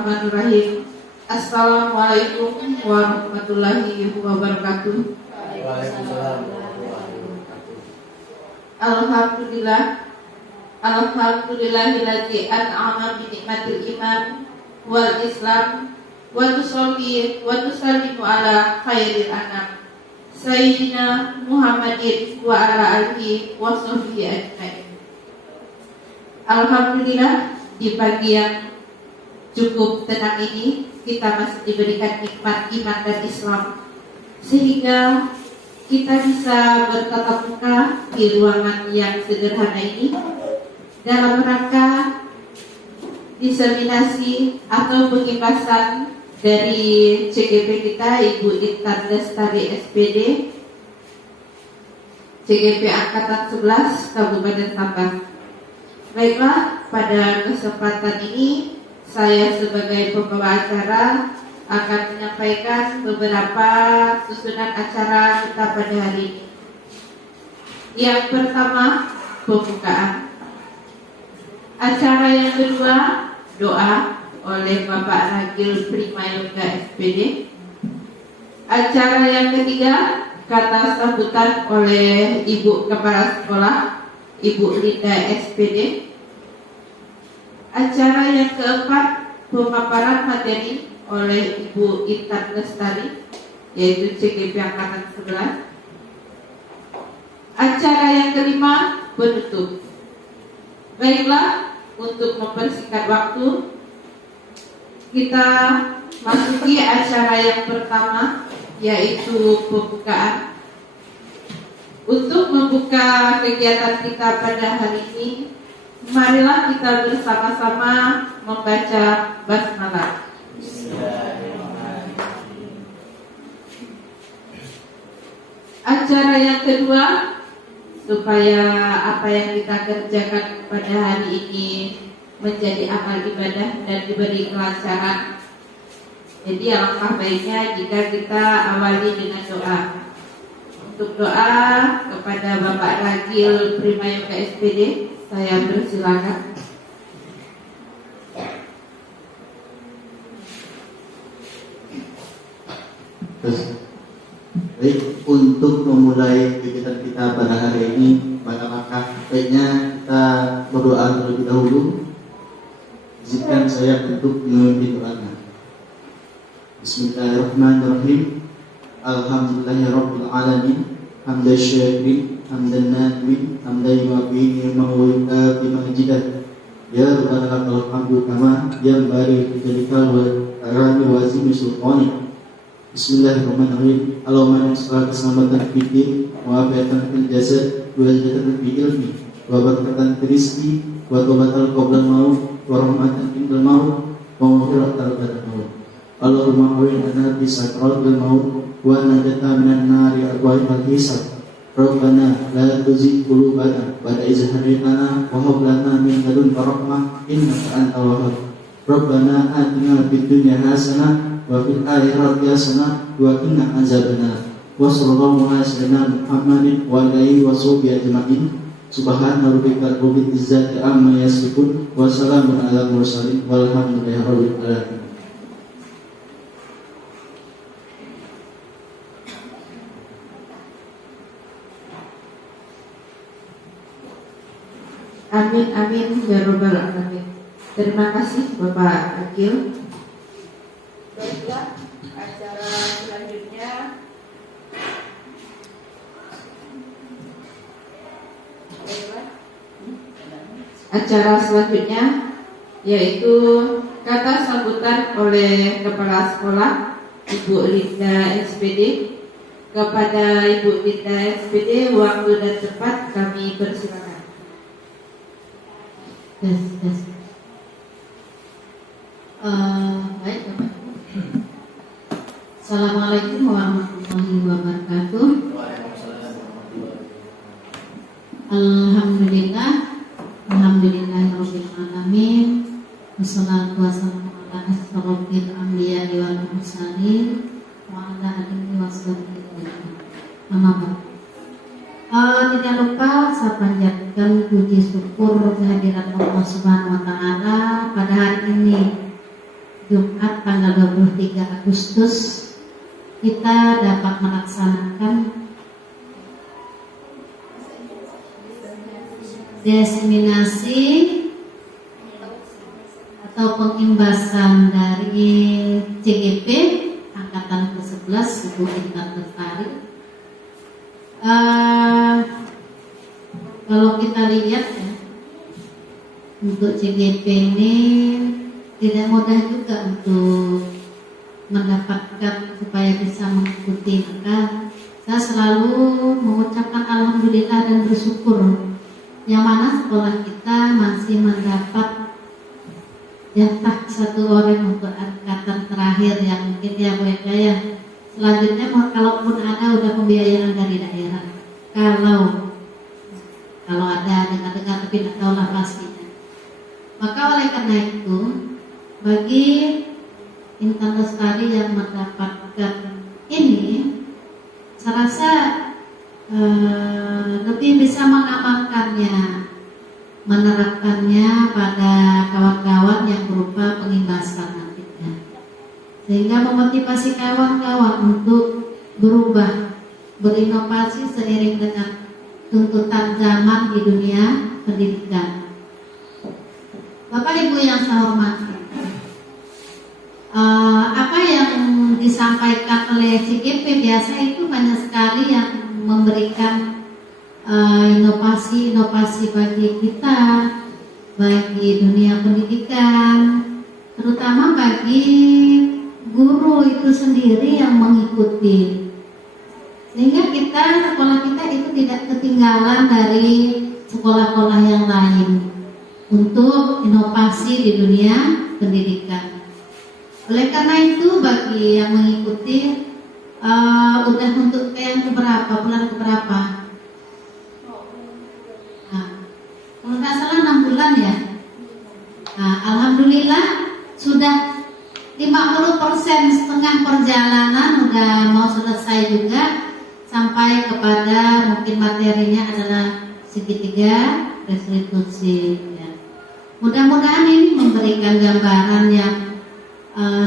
Bismillahirrahmanirrahim. Assalamualaikum warahmatullahi wabarakatuh. Waalaikumsalam warahmatullahi wabarakatuh. Alhamdulillahilladzi an'ama bi ni'matil iman wal islam wa tusolli wa tusallimu ala khairil anam sayyidina Muhammadin wa ala alihi wa sahbihi ajmain. Alhamdulillah, di pagi yang cukup tenang ini kita masih diberikan nikmat iman dan Islam, sehingga kita bisa bertatap muka di ruangan yang sederhana ini dalam rangka diseminasi atau pengibasan dari CGP kita, Ibu Intan Lestari SPD, CGP Angkatan 11 Kabupaten Tambang. Baiklah, pada kesempatan ini saya sebagai pembawa acara akan menyampaikan beberapa susunan acara kita pada hari ini. Yang pertama, pembukaan. Acara yang kedua, doa oleh Bapak Ragil Prima Yoga SPD. Acara yang ketiga, kata sambutan oleh Ibu Kepala Sekolah, Ibu Linda SPD. Acara yang keempat, pemaparan materi oleh Ibu Intan Lestari, yaitu CGP Angkatan 11. Acara yang kelima, penutup. Baiklah, untuk mempersingkat waktu, kita masuki acara yang pertama, yaitu pembukaan. Untuk membuka kegiatan kita pada hari ini, marilah kita bersama-sama membaca basmalah. Acara yang kedua, supaya apa yang kita kerjakan pada hari ini menjadi amal ibadah dan diberi kelancaran. Jadi alangkah baiknya jika kita awali dengan doa. Untuk doa kepada Bapak Ragil Prima Yoga SPD, saya persilakan. Baik, untuk memulai kegiatan kita pada hari ini, pada langkah baiknya kita berdoa terlebih dahulu. Izinkan saya untuk memimpin doanya. Bismillahirrahmanirrahim. Alhamdulillahirabbil alamin. Hamdan syakirin, hamdan nadimin, hamdan yuwafi ni'mahu wa yukafi majidah. Ya Rabbana lakal hamdu kama yanbaghi li jalikal wa arami wa azimi sultanik. Bismillahirrahmanirrahim. Allahumma inna keselamatan fikir, wa afiatan fil jasad, wa ziyadatan fil ilmi, wa barakatan fil rizqi, wa tawbatan qabla maut, wa rahmatan indal maut, wa maghfiratan ba'da maut. Allahumma awinna bi sakratil maut, wa najata minan nari aqwal hisab. Rabbana la tuzigh qulubana ba'da idh hadaytana wa hab lana min ladunka rahmah innaka antal wahhab. Rabbana atina fid dunya hasanah wa fil akhirati hasanah wa qina azabannar. Wa sallallahu ala sayyidina Muhammadin wa alihi wa sahbihi ajma'in. Subhana rabbika rabbil izzati amma yasifun wa salamun alal mursalin walhamdulillahi rabbil alamin. Amin amin ya rabbal alamin. Terima kasih Bapak Ragil. Baiklah, acara selanjutnya yaitu kata sambutan oleh Kepala Sekolah Ibu Linda SPD. Kepada Ibu Linda SPD, waktu dan tempat kami persilakan. Baik, Bapak. Assalamualaikum warahmatullahi wabarakatuh. Alhamdulillahirabbil alamin. Wassalatu wassalamu ala asyrofil anbiya'i wal mursalin wa ala alihi washabihi ajmain. Tidak lupa saya panjatkan puji syukur kehadiran Allah Subhanahu wa taala pada hari ini, Jumat tanggal 23 Agustus kita dapat melaksanakan diseminasi atau pengimbasan dari CGP Angkatan ke-11 Ibu Intan Lestari. Kalau kita lihat ya, untuk CGP ini tidak mudah juga untuk mendapatkan supaya bisa mengikuti, maka saya selalu mengucapkan alhamdulillah dan bersyukur yang mana sekolah kita masih mendapat jatah satu orang untuk angkatan terakhir yang mungkin ya Bu Eka ya. Selanjutnya kalaupun ada udah pembiayaan dari daerah, kalau ada dengar-dengar tapi tidak tahu lah pastinya. Maka oleh karena itu bagi Intan Lestari yang mendapatkan ini, saya rasa lebih bisa mengamalkannya, menerapkannya pada kawan-kawan yang berupa pengimbasan nantinya, sehingga memotivasi kawan-kawan untuk berubah, berinovasi seiring dengan tuntutan zaman di dunia pendidikan. Bapak Ibu yang saya hormati, apa yang disampaikan oleh CGP biasa itu banyak sekali yang memberikan inovasi-inovasi bagi kita, bagi dunia pendidikan, terutama bagi guru itu sendiri yang mengikuti, sehingga sekolah kita itu tidak ketinggalan dari sekolah-sekolah yang lain untuk inovasi di dunia pendidikan. Oleh karena itu bagi yang mengikuti udah untuk yang keberapa, bulan keberapa? Nah, kalau nggak salah 6 bulan ya. Nah, alhamdulillah sudah 50%, setengah perjalanan udah mau selesai juga, sampai kepada mungkin materinya adalah segitiga restitusi. Ya. Mudah-mudahan ini memberikan gambaran yang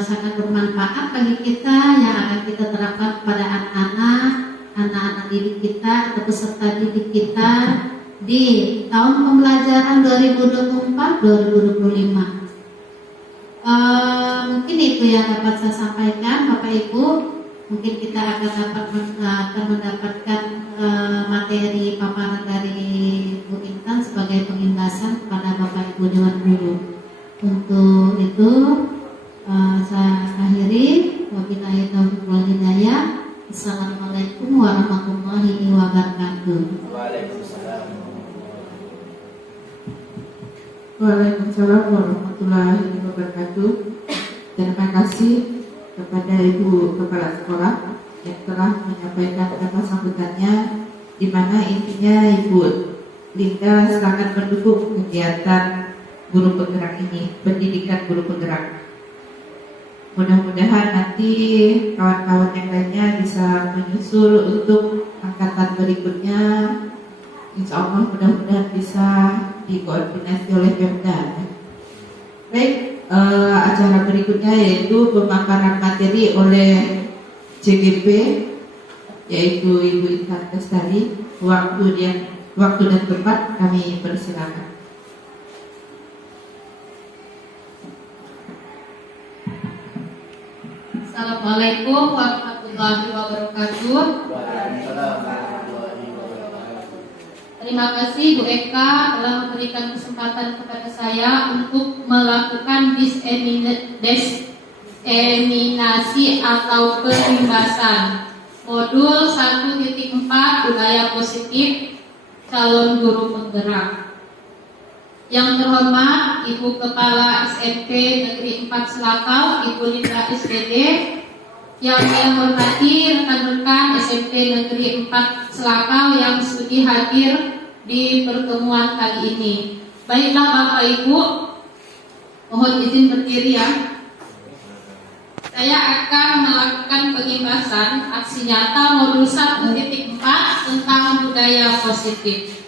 sangat bermanfaat bagi kita, yang akan kita terapkan kepada anak-anak didik kita atau peserta didik kita di tahun pembelajaran 2024-2025. Mungkin itu yang dapat saya sampaikan, Bapak Ibu. Mungkin kita akan mendapatkan materi paparan dari Bu Intan sebagai pengimbasan kepada Bapak Ibu Dewan Guru. Untuk itu saya akhiri, wabillahi taufiq wal hidayah. Assalamualaikum warahmatullahi wabarakatuh. Waalaikumsalam warahmatullahi wabarakatuh. Terima kasih kepada Ibu Kepala Sekolah yang telah menyampaikan kata sambutannya, di mana intinya Ibu Linda sangat mendukung kegiatan guru penggerak ini, pendidikan guru penggerak. Mudah-mudahan nanti kawan-kawan yang lainnya bisa menyusul untuk angkatan berikutnya. Insya Allah mudah-mudahan bisa dikoordinasi oleh Pemda. Baik, acara berikutnya yaitu pemaparan materi oleh CGP, yaitu Ibu Intan Lestari. Waktu dan tempat kami persilakan. Assalamualaikum warahmatullahi wabarakatuh. Terima kasih Bu Eka telah memberikan kesempatan kepada saya untuk melakukan diseminasi atau pengimbasan modul 1.4 budaya positif calon guru penggerak. Yang terhormat Ibu Kepala SMP Negeri 4 Selakau, Ibu Linda SPD. Yang saya hormati rekan-rekan SMP Negeri 4 Selakau yang sudi hadir di pertemuan kali ini. Baiklah Bapak Ibu, mohon izin berdiri ya. Saya akan melakukan pengimbasan aksi nyata modul 1.4 tentang budaya positif.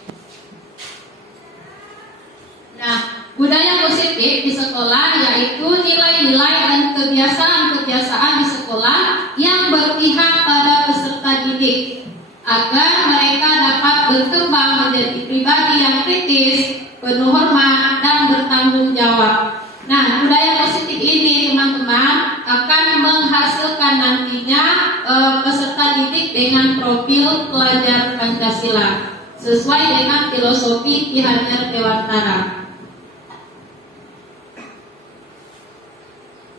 Nah, budaya positif di sekolah yaitu nilai-nilai dan kebiasaan-kebiasaan di sekolah yang berpihak pada peserta didik agar mereka dapat berkembang menjadi pribadi yang kritis, penuh hormat, dan bertanggung jawab. Nah, budaya positif ini teman-teman akan menghasilkan nantinya peserta didik dengan profil pelajar Pancasila sesuai dengan filosofi Ki Hajar Dewantara.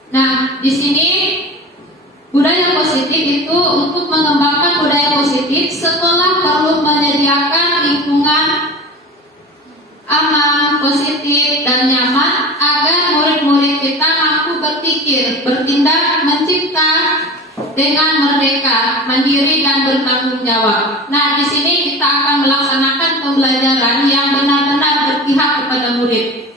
Nah, di sini budaya positif itu untuk mengembangkan budaya positif, sekolah perlu menyediakan lingkungan aman, positif, dan nyaman agar murid-murid kita mampu berpikir, bertindak, mencipta dengan merdeka, mandiri, dan bertanggung jawab. Nah, di sini kita akan melaksanakan pembelajaran yang benar-benar berpihak kepada murid.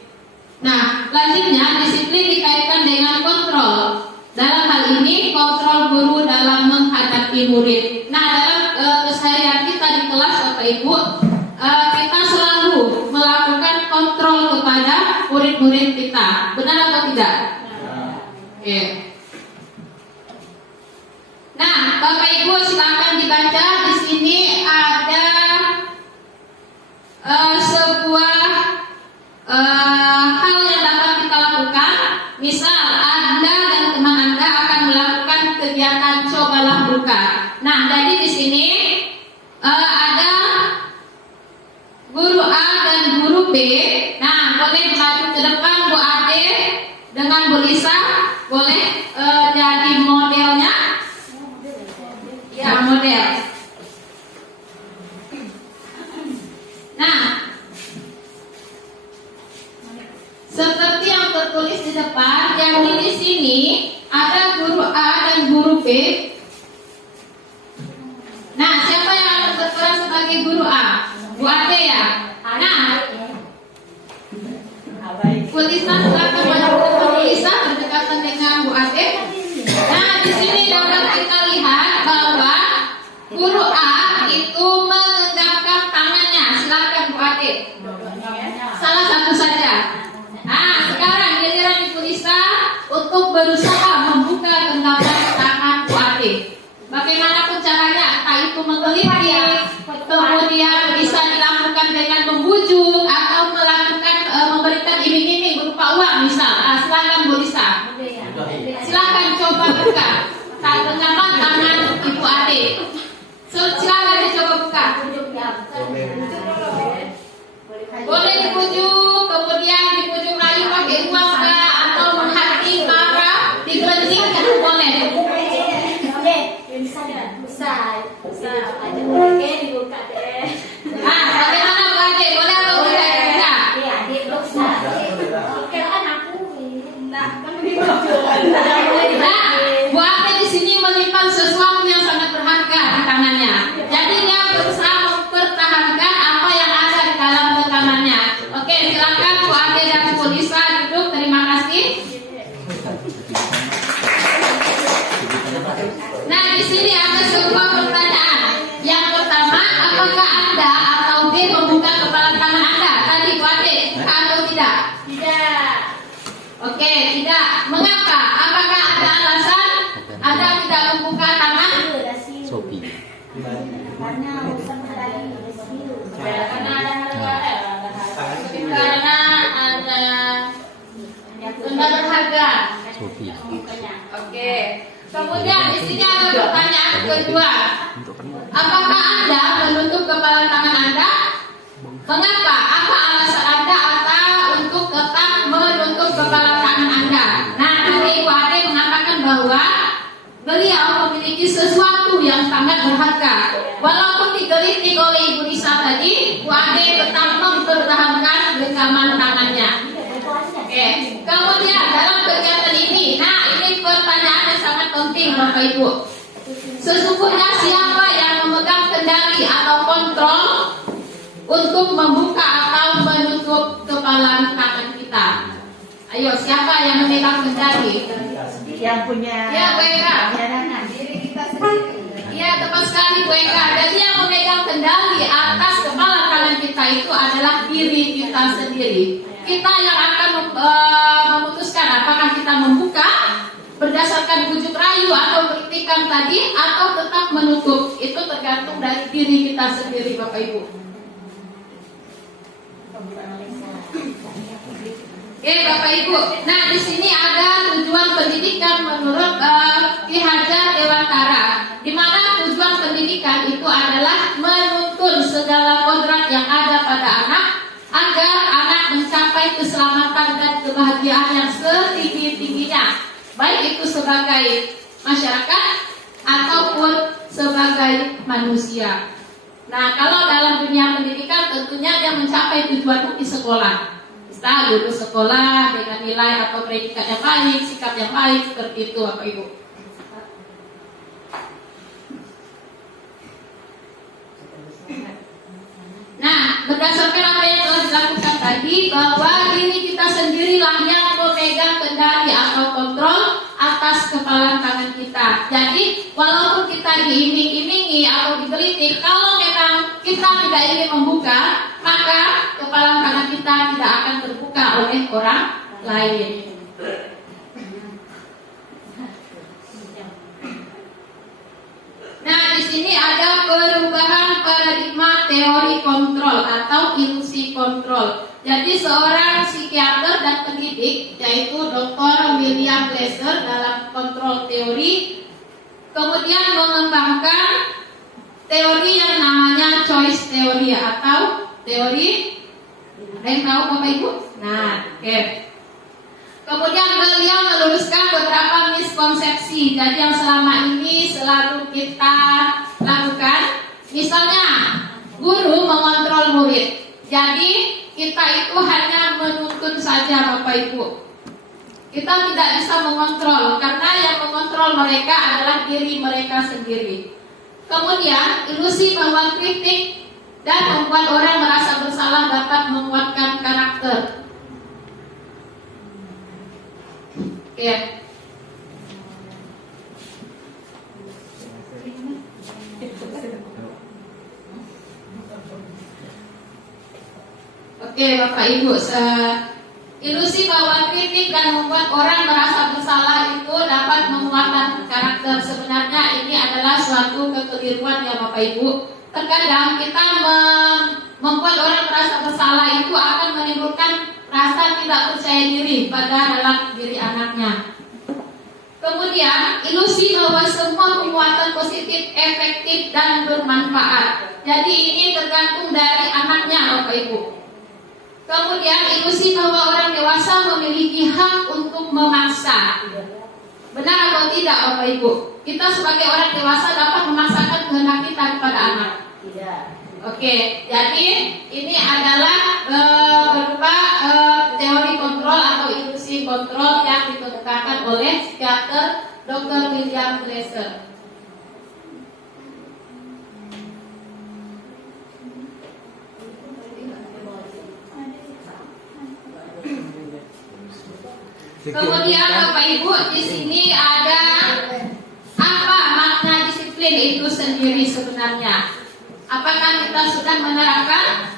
Nah, selanjutnya disiplin dikaitkan dengan kontrol. Dalam hal ini kontrol guru dalam menghadapi murid. Nah, dalam keseharian kita di kelas Bapak Ibu, kita selalu melakukan kontrol kepada murid-murid kita. Benar atau tidak? Oke. Nah, Bapak Ibu silakan dibaca. Di sini ada sebuah hal yang dapat kita lakukan. Misal Anda dan teman Anda akan melakukan kegiatan cobalah buka. Nah, jadi di sini ada guru A dan guru B. Nah, boleh maju ke depan Bu Ade dengan Bu Lisa. Boleh jadi modelnya. Ya, model. Nah, seperti yang tertulis di depan, jadi di sini ada guru A dan guru B. Nah, siapa yang akan berperan sebagai guru A? Bu Ade ya. Nah, Bu Lisa silakan maju ke depan. Bu Lisa berdekatan dengan Bu Ade. Nah, di sini dapat kita lihat bahwa guru A itu mengenggakkan tangannya. Silakan Bu Ade. Salah satu saja. Nah, sekarang giliran Ibu Lisa untuk berusaha membuka genggaman tangan Bu Ade. Bagaimanapun caranya, entah itu menggelitik, kemudian bisa dilakukan dengan membujuk atau melakukan memberikan iming-iming berupa uang misal. Silakan Bu Lisa. Silakan coba buka genggaman tangan Ibu Ade. Silakan dicoba buka. Boleh dibujuk, kemudian dibujuk lagi pakai uang atau menghati marah, digelendingkan boleh. Ah, bagaimana Bu Ade? Boleh atau tidak? Nah, Bu Ade di sini menyimpan sesuatu yang sangat berharga di tangannya. Jadi dia berusaha mempertahankan apa yang ada di dalam genggamannya. Oke, silakan Bu Ade dan Bu Lisa duduk. Terima kasih. Nah, di sini ada sebuah pertanyaan. Yang pertama, apakah Anda atau B membuka kepala tangan Anda? Tadi Bu Ade, atau tidak? Tidak. Oke, tidak. Mengapa? Apakah ada alasan Anda tidak membuka tangan? Karena ada benda berharga. Oke. Kemudian di sini ada pertanyaan kedua. Apakah Anda menutup kepala tangan Anda? Mengapa? Apa alasan Anda atau untuk tetap menutup kepala tangan Anda? Nah, tadi Ibu Ade mengatakan bahwa beliau memiliki sesuatu yang sangat berharga. Walaupun digelitik oleh Ibu Lisa tadi, Bu Ade tetap mempertahankan genggaman tangannya. Oke. Kemudian dalam kegiatan ini, nah ini pertanyaan yang sangat penting Bapak Ibu. Sesungguhnya siapa yang memegang kendali atau kontrol untuk membuka atau menutup kepala tangan kita? Ayo, siapa yang memegang kendali? Yang punya Ya, Bu Eka. diri kita sendiri. Ya, tepat sekali Bu Eka. Jadi yang memegang kendali atas kepala tangan kita itu adalah diri kita sendiri. Kita yang akan memutuskan apakah kita membuka berdasarkan bujuk rayu atau kritikan tadi, atau tetap menutup. Itu tergantung dari diri kita sendiri, Bapak Ibu. Oke, Bapak Ibu. Nah, di sini ada tujuan pendidikan menurut Ki Hajar Dewantara, di mana tujuan pendidikan itu adalah menuntun segala kodrat yang ada pada anak agar anak mencapai keselamatan dan kebahagiaan yang setinggi-tingginya, baik itu sebagai masyarakat ataupun sebagai manusia. Nah, kalau dalam dunia pendidikan tentunya dia mencapai tujuan di sekolah. Kita lulus sekolah dengan nilai atau predikat yang baik, sikap yang baik, seperti itu, Bapak Ibu. Nah, berdasarkan apa yang telah dilakukan tadi, bahwa diri kita sendirilah yang memegang kendali atau kontrol atas kepala tangan kita. Jadi, walaupun kita diiming-imingi atau digelitik, kalau memang kita tidak ingin membuka, maka kepala tangan kita tidak akan terbuka oleh orang lain. Nah, di sini ada perubahan paradigma teori kontrol atau ilusi kontrol. Jadi seorang psikiater dan pendidik, yaitu Dr. William Glasser dalam kontrol teori, kemudian mengembangkan teori yang namanya choice theory atau teori, ada yang tahu Bapak Ibu? Nah, oke. Kemudian beliau meluruskan beberapa miskonsepsi. Jadi yang selama ini selalu kita lakukan, misalnya guru mengontrol murid. Jadi kita itu hanya menuntun saja, Bapak Ibu. Kita tidak bisa mengontrol, karena yang mengontrol mereka adalah diri mereka sendiri. Kemudian ilusi bahwa kritik dan membuat orang merasa bersalah dapat menguatkan karakter. Oke. Oke, Bapak Ibu, ilusi bahwa kritik dan membuat orang merasa bersalah itu dapat menguatkan karakter. Sebenarnya ini adalah suatu kekeliruan ya Bapak Ibu. Terkadang kita membuat orang merasa bersalah itu akan menimbulkan rasa tidak percaya diri pada dalam diri anaknya. Kemudian ilusi bahwa semua penguatan positif efektif dan bermanfaat. Jadi ini tergantung dari anaknya, Bapak Ibu. Kemudian ilusi bahwa orang dewasa memiliki hak untuk memaksa. Benar atau tidak, Bapak Ibu? Kita sebagai orang dewasa dapat memaksakan kehendak kita kepada anak. Tidak. Oke, jadi ini adalah berupa teori kontrol atau ilusi kontrol yang dikemukakan oleh psikiater Dr. William Glasser. Kemudian Bapak Ibu, di sini ada apa makna disiplin itu sendiri sebenarnya? Apakah kita sudah menerapkan?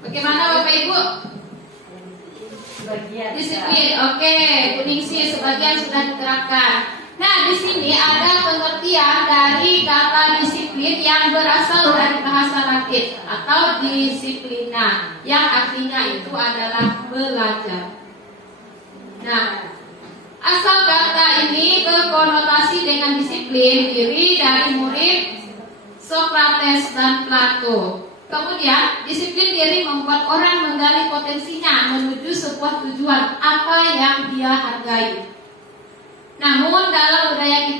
Bagaimana Bapak Ibu? Disiplin, oke, Kuningsi sebagian sudah diterapkan. Nah, di sini ada pengertian dari kata disiplin yang berasal dari bahasa Latin atau disiplina, yang artinya itu adalah belajar. Nah, asal kata ini berkonotasi dengan disiplin diri dari murid Socrates dan Plato. Kemudian, disiplin diri membuat orang menggali potensinya menuju sebuah tujuan apa yang dia hargai. Namun dalam budaya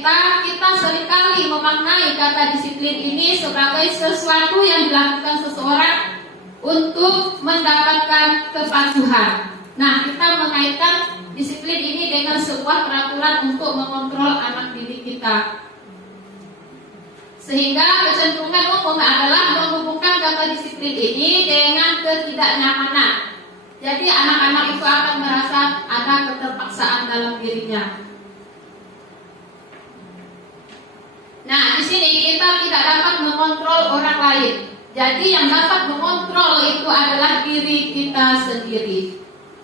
kita seringkali memaknai kata disiplin ini sebagai sesuatu yang dilakukan seseorang untuk mendapatkan kepatuhan. Nah, kita mengaitkan disiplin ini dengan sebuah peraturan untuk mengontrol anak didik kita. Sehingga kecenderungan umum adalah menghubungkan kata disiplin ini dengan ketidaknyamanan. Jadi anak-anak itu akan merasa ada keterpaksaan dalam dirinya. Nah, di sini kita tidak dapat mengontrol orang lain. Jadi yang dapat mengontrol itu adalah diri kita sendiri.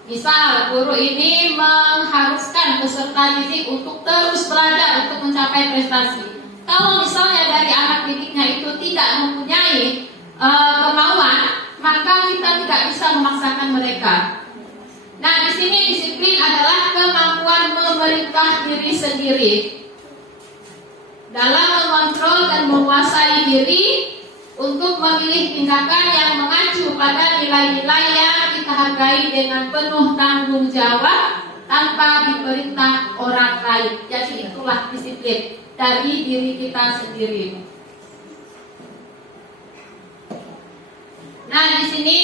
Misal, guru ini mengharuskan peserta didik untuk terus belajar untuk mencapai prestasi. Kalau misalnya dari anak didiknya itu tidak mempunyai kemauan, maka kita tidak bisa memaksakan mereka. Nah, di sini disiplin adalah kemampuan memerintah diri sendiri dalam mengontrol dan menguasai diri untuk memilih tindakan yang mengacu pada nilai-nilai yang kita hargai dengan penuh tanggung jawab tanpa diperintah orang lain. Jadi itulah disiplin dari diri kita sendiri. Nah, di sini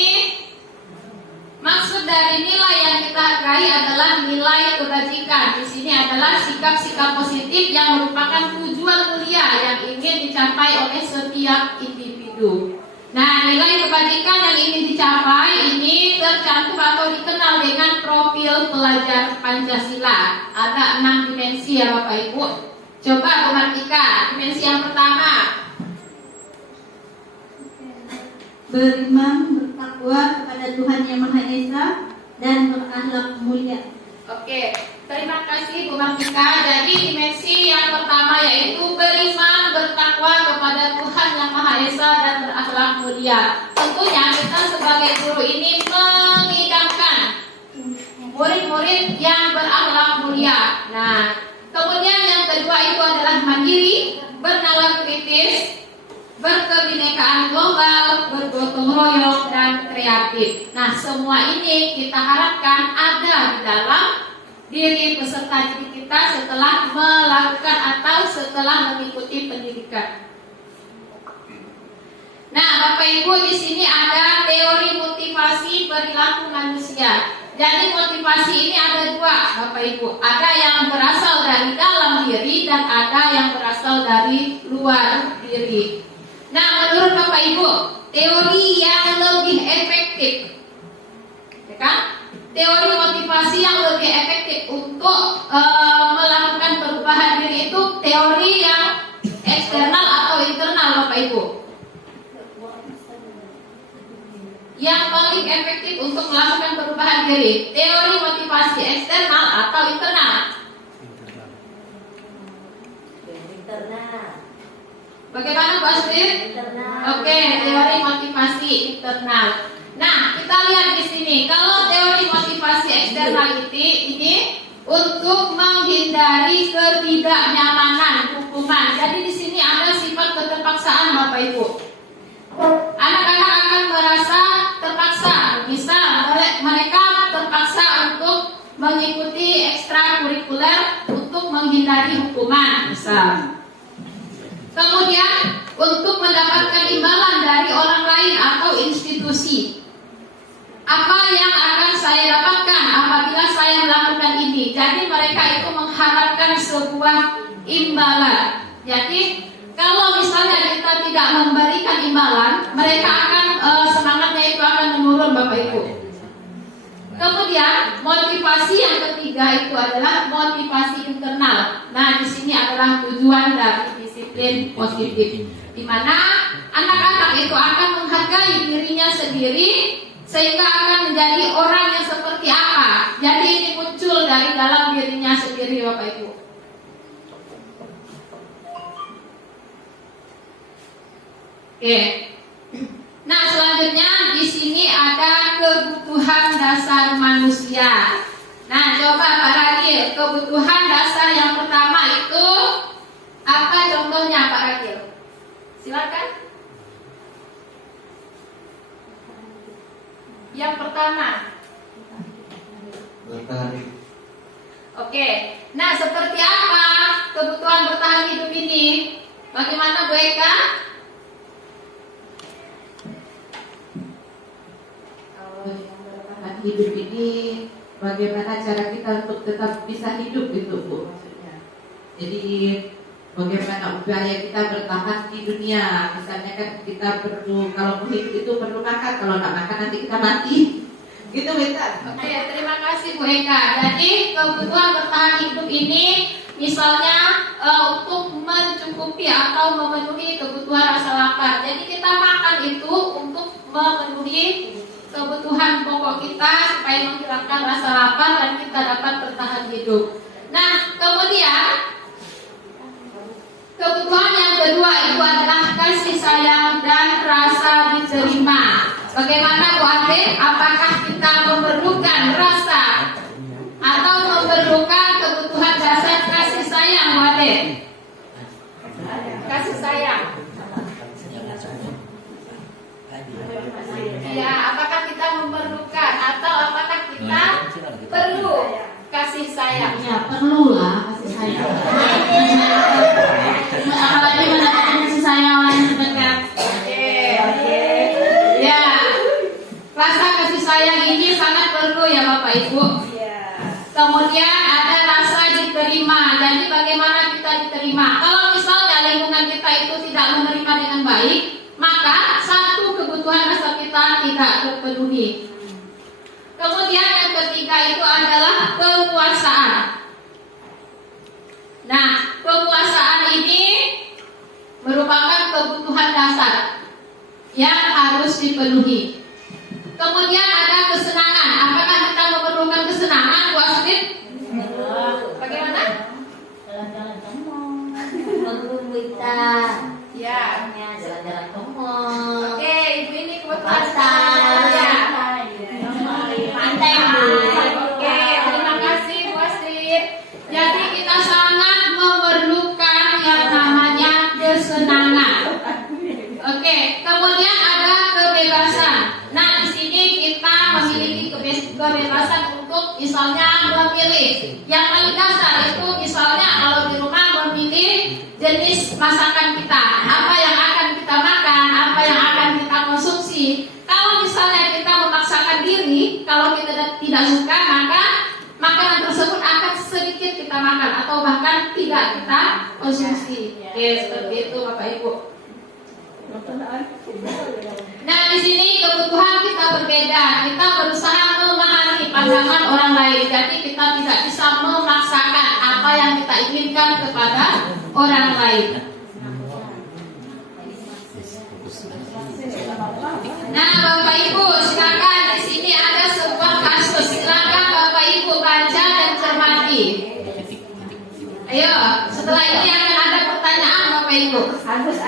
maksud dari nilai yang kita hargai adalah nilai kebajikan. Di sini adalah sikap-sikap positif yang merupakan tujuan mulia yang ingin dicapai oleh setiap individu. Nah, nilai kebajikan yang ingin dicapai ini tercantum atau dikenal dengan profil pelajar Pancasila. Ada 6 dimensi ya Bapak Ibu. Coba Bu Martika, dimensi yang pertama. Beriman, bertakwa kepada Tuhan Yang Maha Esa dan berakhlak mulia. Oke, terima kasih Bu Martika. Jadi dimensi yang pertama yaitu beriman, bertakwa kepada Tuhan Yang Maha Esa dan berakhlak mulia. Tentunya kita sebagai guru ini mengidamkan murid-murid yang berakhlak mulia. Nah, kemudian yang kedua itu adalah mandiri, bernalar kritis, berkebinekaan global, bergotong royong, dan kreatif. Nah, semua ini kita harapkan ada di dalam diri peserta didik kita setelah melakukan atau setelah mengikuti pendidikan. Nah, Bapak Ibu, di sini ada teori motivasi perilaku manusia. Jadi motivasi ini ada dua, Bapak Ibu. Ada yang berasal dari dalam diri dan ada yang berasal dari luar diri. Nah, menurut Bapak Ibu, teori yang lebih efektif, ya kan? Teori motivasi yang lebih efektif untuk melakukan perubahan diri itu teori yang eksternal atau internal, Bapak Ibu. Yang paling efektif untuk melakukan perubahan diri, teori motivasi eksternal atau internal? Bagaimana Bu Astrid? Oke, teori motivasi internal. Nah, kita lihat di sini. Kalau teori motivasi eksternal ini untuk menghindari ketidaknyamanan hukuman. Jadi di sini ada sifat keterpaksaan, Bapak Ibu. Anak-anak akan merasa terpaksa. Misal mereka terpaksa untuk mengikuti ekstrakurikuler untuk menghindari hukuman, misal. Kemudian untuk mendapatkan imbalan dari orang lain atau institusi. Apa yang akan saya dapatkan apabila saya melakukan ini? Jadi mereka itu mengharapkan sebuah imbalan. Jadi kalau misalnya kita tidak memberikan imbalan, mereka akan semangatnya itu akan menurun, Bapak Ibu. Kemudian motivasi yang ketiga itu adalah motivasi internal. Nah, di sini adalah tujuan dari disiplin positif, di mana anak-anak itu akan menghargai dirinya sendiri sehingga akan menjadi orang yang seperti apa. Jadi ini muncul dari dalam dirinya sendiri, Bapak Ibu. Oke. Nah, selanjutnya di sini ada kebutuhan dasar manusia. Nah, coba Pak Ragil, kebutuhan dasar yang pertama itu apa contohnya, Pak Ragil? Silakan. Yang pertama. Bertahan. Oke. Nah, seperti apa kebutuhan bertahan hidup ini? Bagaimana Bu Eka? Hidup ini bagaimana cara kita untuk tetap bisa hidup itu Bu, maksudnya. Jadi bagaimana upaya kita bertahan di dunia. Misalnya kan kita perlu, kalau mau hidup itu perlu makan, kalau nggak makan nanti kita mati. Gitu Beta. Oke, terima kasih Bu Eka. Jadi kebutuhan bertahan hidup ini misalnya untuk mencukupi atau memenuhi kebutuhan rasa lapar. Jadi kita makan itu untuk memenuhi kebutuhan pokok kita supaya menghilangkan rasa lapar dan kita dapat bertahan hidup. Nah, kemudian kebutuhan yang kedua itu adalah kasih sayang dan rasa diterima. Bagaimana Bu Ade? Apakah kita memerlukan rasa atau memerlukan kebutuhan dasar kasih sayang Bu Ade? Kasih sayang. Ya, apakah kita memerlukan atau apakah kita perlu kasih sayang? Ya, perlu lah kasih sayang. Apalagi mendapatkan kasih sayang orang yang terdekat. Ya, rasa kasih sayang ini sangat perlu ya Bapak Ibu. Kemudian ada rasa diterima. Jadi bagaimana kita diterima? Kalau misalnya lingkungan kita itu tidak menerima dengan baik, maka satu kebutuhan dasar kita tidak terpenuhi. Kemudian yang ketiga itu adalah penguasaan. Nah, penguasaan ini merupakan kebutuhan dasar yang harus dipenuhi. Kemudian ada kesenangan. Apakah kita memerlukan kesenangan, Bu Astrid? Bagaimana? Jalan-jalan ke mall, perlu kita. Ya. Jalan-jalan ke mall. Oke, Ibu ini kebetulan Pasar. ya. Pantai. Oke, terima kasih Bu Astrid. Jadi kita sangat memerlukan yang namanya kesenangan. Oke, kemudian ada kebebasan. Nah, di sini kita memiliki kebebasan untuk misalnya memilih. Yang paling dasar itu misalnya kalau di rumah memilih jenis masakan kita, apa yang akan kita makan, apa yang akan kita konsumsi. Kalau misalnya kita memaksakan diri, kalau kita tidak suka, maka makanan tersebut akan sedikit kita makan atau bahkan tidak kita konsumsi. Oke, seperti itu Bapak Ibu. Nah, di sini kebutuhan kita berbeda. Kita berusaha memahami pandangan orang lain. Jadi kita tidak bisa memaksakan apa yang kita inginkan kepada orang lain. Nah, Bapak Ibu, silakan di sini ada sebuah kasus. Silakan Bapak Ibu baca dan cermati. Ayo, setelah ini akan ada pertanyaan Bapak Ibu. Agus.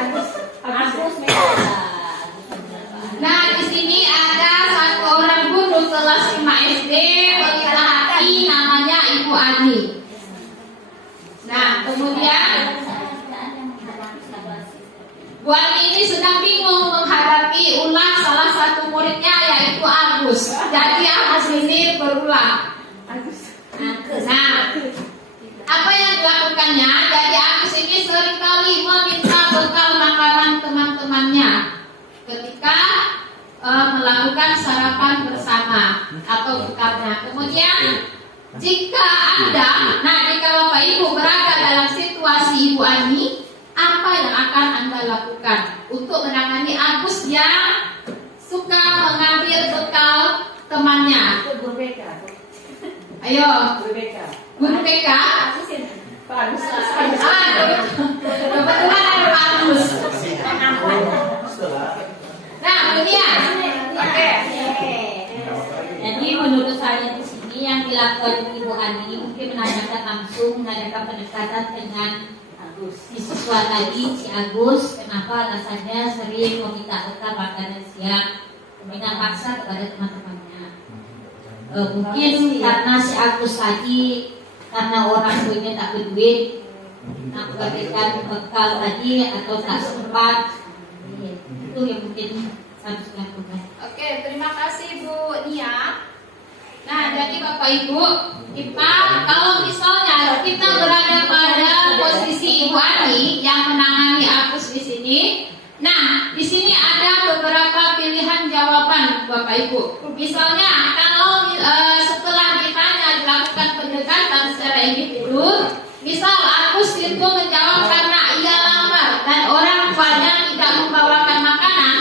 Nah, di sini ada satu orang guru kelas 5 SD pelita hati namanya Ibu Ani. Nah, kemudian Bu Ani ini sedang bingung menghadapi ulang salah satu muridnya yaitu Agus. Jadi Agus ini berulang. Nah, apa yang dilakukannya? Jadi Agus ini seringkali meminta bekal makanan teman-temannya ketika melakukan sarapan bersama atau bekalnya. Kemudian jika Bapak Ibu berada dalam situasi Ibu Ani, apa yang akan Anda lakukan untuk menangani Agus yang suka mengambil bekal temannya? Guru BK. Ayo, Guru BK. Guru BK. Pak Agus. Kebetulan ada Pak Agus. Nah, kemudian, oke. Jadi menurut saya di sini yang dilakukan Ibu Ani mungkin mengadakan pendekatan dengan siswa tadi si Agus. Kenapa alasannya sering meminta bekal makanan siang, meminta paksa kepada teman-temannya. Mungkin karena si Agus tadi karena orang tuanya tak berduit, nak berikan bekal tadi atau tak sempat. Itu yang mungkin harus dilakukan. Oke, terima kasih Bu Nia. Nah, jadi Bapak Ibu, kita kalau misalnya kita berada pada posisi Ibu Ani yang menangani Agus di sini, nah di sini ada beberapa pilihan jawaban Bapak Ibu. Misalnya kalau setelah ditanya dilakukan pendekatan secara individu, misal Agus itu menjawab karena ia lapar dan orang tuanya tidak membawakan makanan,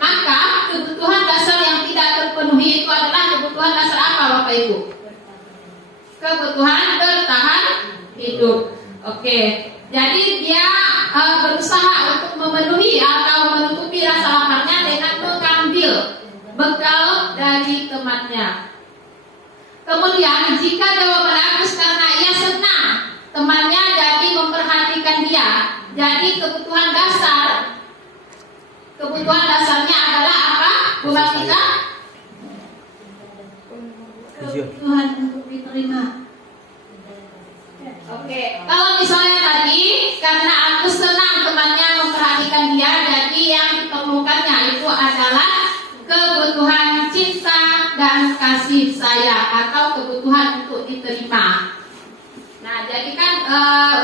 maka kebutuhan dasar yang tidak terpenuhi itu adalah kebutuhan dasar apa Bapak Ibu? Kebutuhan bertahan hidup. Oke, jadi dia berusaha untuk memenuhi atau menutupi rasa laparnya dengan mengambil bekal dari temannya. Kemudian jika jawaban Agus karena ia senang temannya jadi memperhatikan dia, jadi kebutuhan dasarnya adalah apa? Bukan kita? Kebutuhan untuk diterima. Oke, kalau misalnya tadi karena Agus senang temannya memperhatikan dia, jadi yang diperlukannya itu adalah kebutuhan cinta dan kasih sayang atau kebutuhan untuk diterima. Nah, jadi kan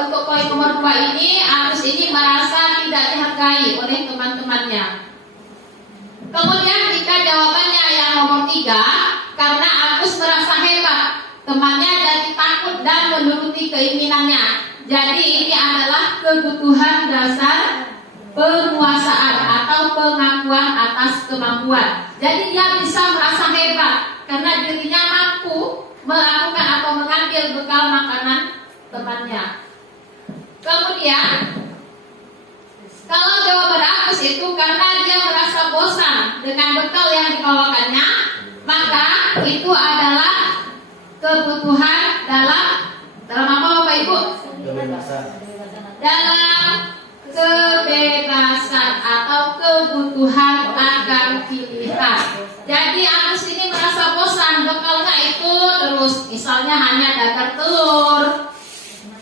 untuk poin nomor 2 ini Agus ini merasa tidak dihargai oleh teman-temannya. Kemudian jika jawabannya yang nomor 3, karena Agus merasa hebat, temannya jadi takut dan menuruti keinginannya. Jadi ini adalah kebutuhan dasar penguasaan atau pengakuan atas kemampuan. Jadi dia bisa merasa hebat karena dirinya mampu melakukan atau mengambil bekal makanan temannya. Kemudian kalau jawaban Agus itu karena dia merasa bosan dengan bekal yang dibawakannya, maka itu adalah kebutuhan dalam apa Bapak Ibu? Dalam kebebasan atau kebutuhan akan pilihan. Jadi Agus ini merasa bosan, bekalnya itu terus misalnya hanya dagang telur,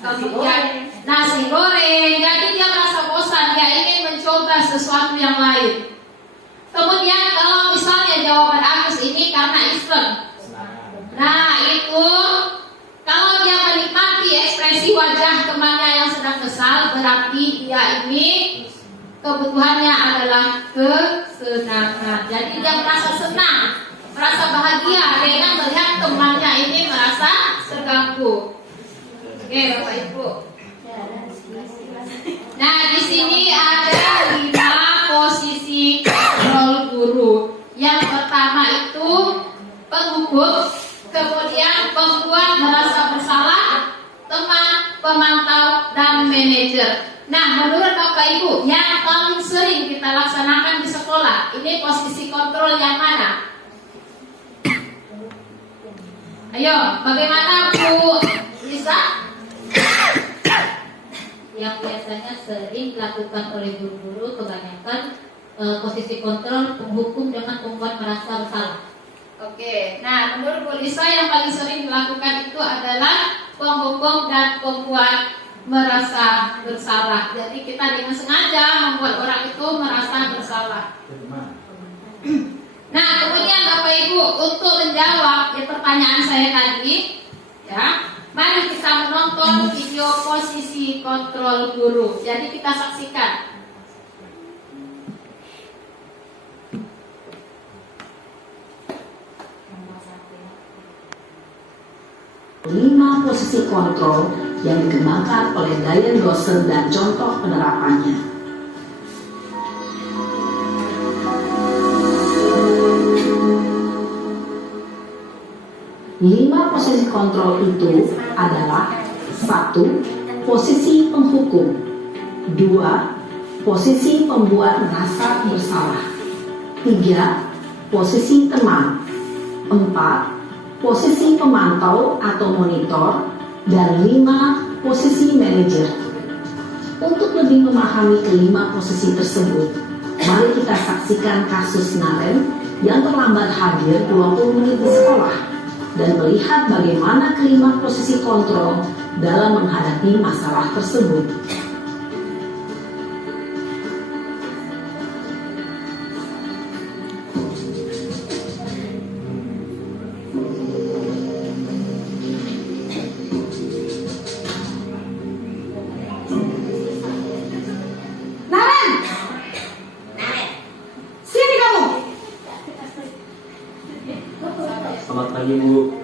kemudian nasi goreng. Jadi dia merasa bosan, dia ingin mencoba sesuatu yang lain. Kemudian kalau misalnya jawaban Agus ini karena iseng, nah itu kalau dia menikmati ekspresi wajah temannya yang sedang kesal, berarti dia ini kebutuhannya adalah kesenangan. Jadi dia merasa senang, merasa bahagia dengan melihat temannya ini merasa terganggu. Oke, Bapak Ibu. Nah, di sini ada 5 posisi role guru. Yang pertama itu penghukum, kemudian pembuat merasa bersalah, teman, pemantau, dan manajer. Nah, menurut Bapak Ibu, yang paling sering kita laksanakan di sekolah, ini posisi kontrol yang mana? Ayo, bagaimana Bu Lisa? Yang biasanya sering dilakukan oleh guru-guru kebanyakan posisi kontrol, penghukum dengan pembuat merasa bersalah. Oke, nah menurut Bu Lisa yang paling sering dilakukan itu adalah penghukum dan pembuat merasa bersalah. Jadi kita dengan sengaja membuat orang itu merasa bersalah. Nah, kemudian Bapak Ibu untuk menjawab pertanyaan saya tadi, ya, mari kita menonton video posisi kontrol guru. Jadi kita saksikan. Lima posisi kontrol yang dikembangkan oleh Diane Dawson dan contoh penerapannya. Lima posisi kontrol itu adalah 1. Posisi penghukum, 2. Posisi pembuat merasa bersalah, 3. Posisi teman, 4. Posisi pemantau atau monitor, dan 5. Posisi manajer. Untuk lebih memahami kelima posisi tersebut, mari kita saksikan kasus Naren yang terlambat hadir 20 menit di sekolah dan melihat bagaimana kelima posisi kontrol dalam menghadapi masalah tersebut. Selamat pagi, Bu.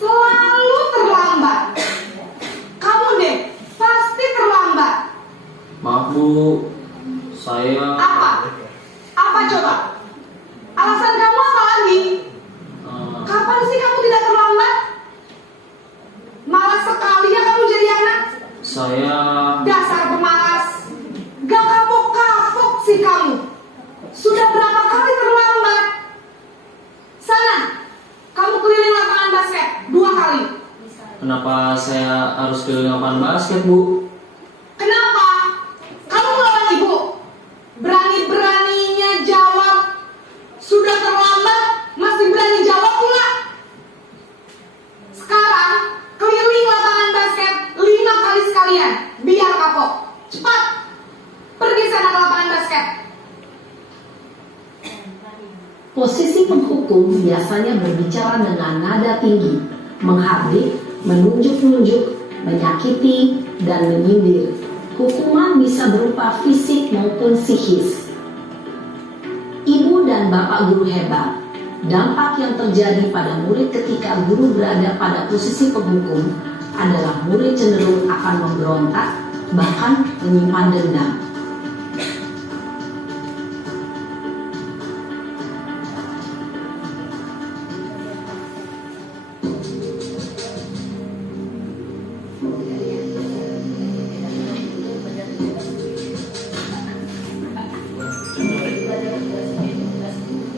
Selalu terlambat. Kamu deh, pasti terlambat. Maaf, Bu. Saya Apa? Apa coba? Alasan kamu apa lagi? Kapan sih kamu tidak terlambat? Malas sekali ya kamu jadi anak. Saya Dasar pemalas. Gak kapok-kapok sih kamu. Sudah berapa kali terlambat? kenapa saya harus ke lapangan basket, Bu? Kenapa? Kamu melawan ibu? Berani-beraninya jawab. Sudah terlambat, masih berani jawab pula. Sekarang, keliling lapangan basket 5 kali sekalian. Biar kapok. Cepat. Pergi sana ke lapangan basket. Posisi penghukum biasanya berbicara dengan nada tinggi, menghardik, menunjuk-nunjuk, menyakiti, dan menyindir. Hukuman bisa berupa fisik maupun psikis. Ibu dan bapak guru hebat. Dampak yang terjadi pada murid ketika guru berada pada posisi penghukum adalah murid cenderung akan memberontak, bahkan menyimpan dendam.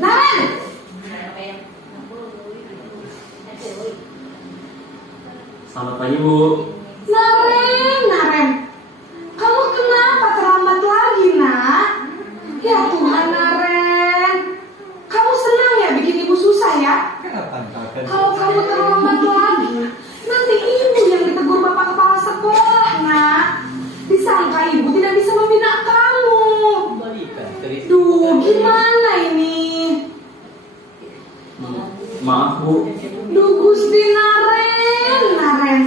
Naren! Selamat pagi, Bu. Naren. Kamu kenapa terlambat lagi, nak? Ya Tuhan, Naren. Kamu senang ya bikin ibu susah ya? Kalau kamu terlambat lagi, nanti ibu yang ditegur bapak kepala sekolah, nak. Disangka ibu tidak bisa membina kamu. Duh, gimana ini? Maaf, Bu. Duh, Gusti Naren.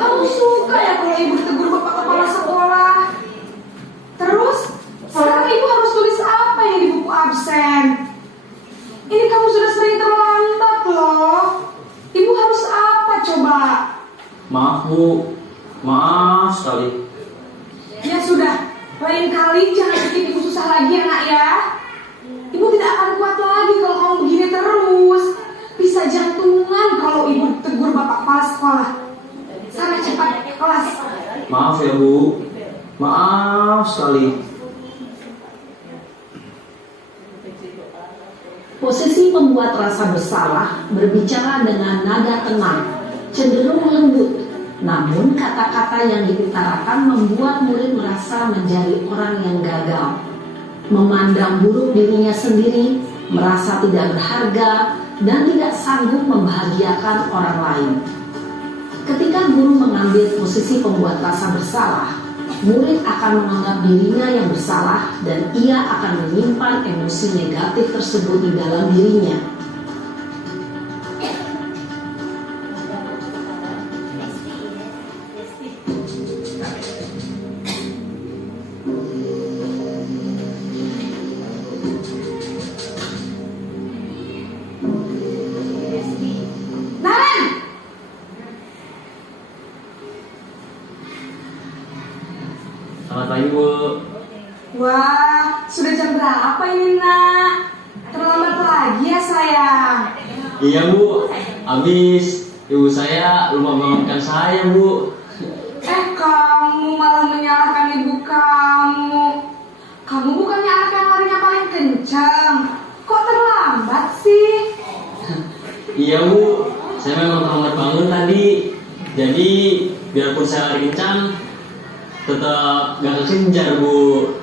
Kamu suka ya kalau ibu ditegur bapak kepala sekolah? Terus, sekarang ibu harus tulis apa yang di buku absen? Ini kamu sudah sering terlambat loh. Ibu harus apa coba? Maaf, Bu. Maaf sekali. Ya sudah, lain kali jangan bikin ibu susah lagi ya, nak ya. Ibu tidak akan kuat lagi kalau kamu begini terus. Bisa jantungan kalau ibu tegur bapak kepala sekolah. Sana cepat ke kelas. Maaf ya, Bu. Maaf sekali. Posisi pembuat rasa bersalah berbicara dengan nada tenang, cenderung lembut. Namun kata-kata yang diutarakan membuat murid merasa menjadi orang yang gagal, memandang buruk dirinya sendiri, merasa tidak berharga, dan tidak sanggup membahagiakan orang lain. Ketika guru mengambil posisi pembuat rasa bersalah, murid akan menganggap dirinya yang bersalah dan ia akan menyimpan emosi negatif tersebut di dalam dirinya. Naren! Selamat pagi, Bu. Wah, sudah jam berapa ini, nak? Terlambat lagi ya, sayang. Iya, Bu. Habis ibu saya lupa bangunkan saya, Bu. Kamu malah menyalahkan ibu kamu. Kamu bukannya anak yang larinya paling kencang. Kok terlambat sih? Iya, Bu. Saya memang terlambat bangun tadi. Jadi biarpun saya lari kencang, tetap gak kekejar, Bu.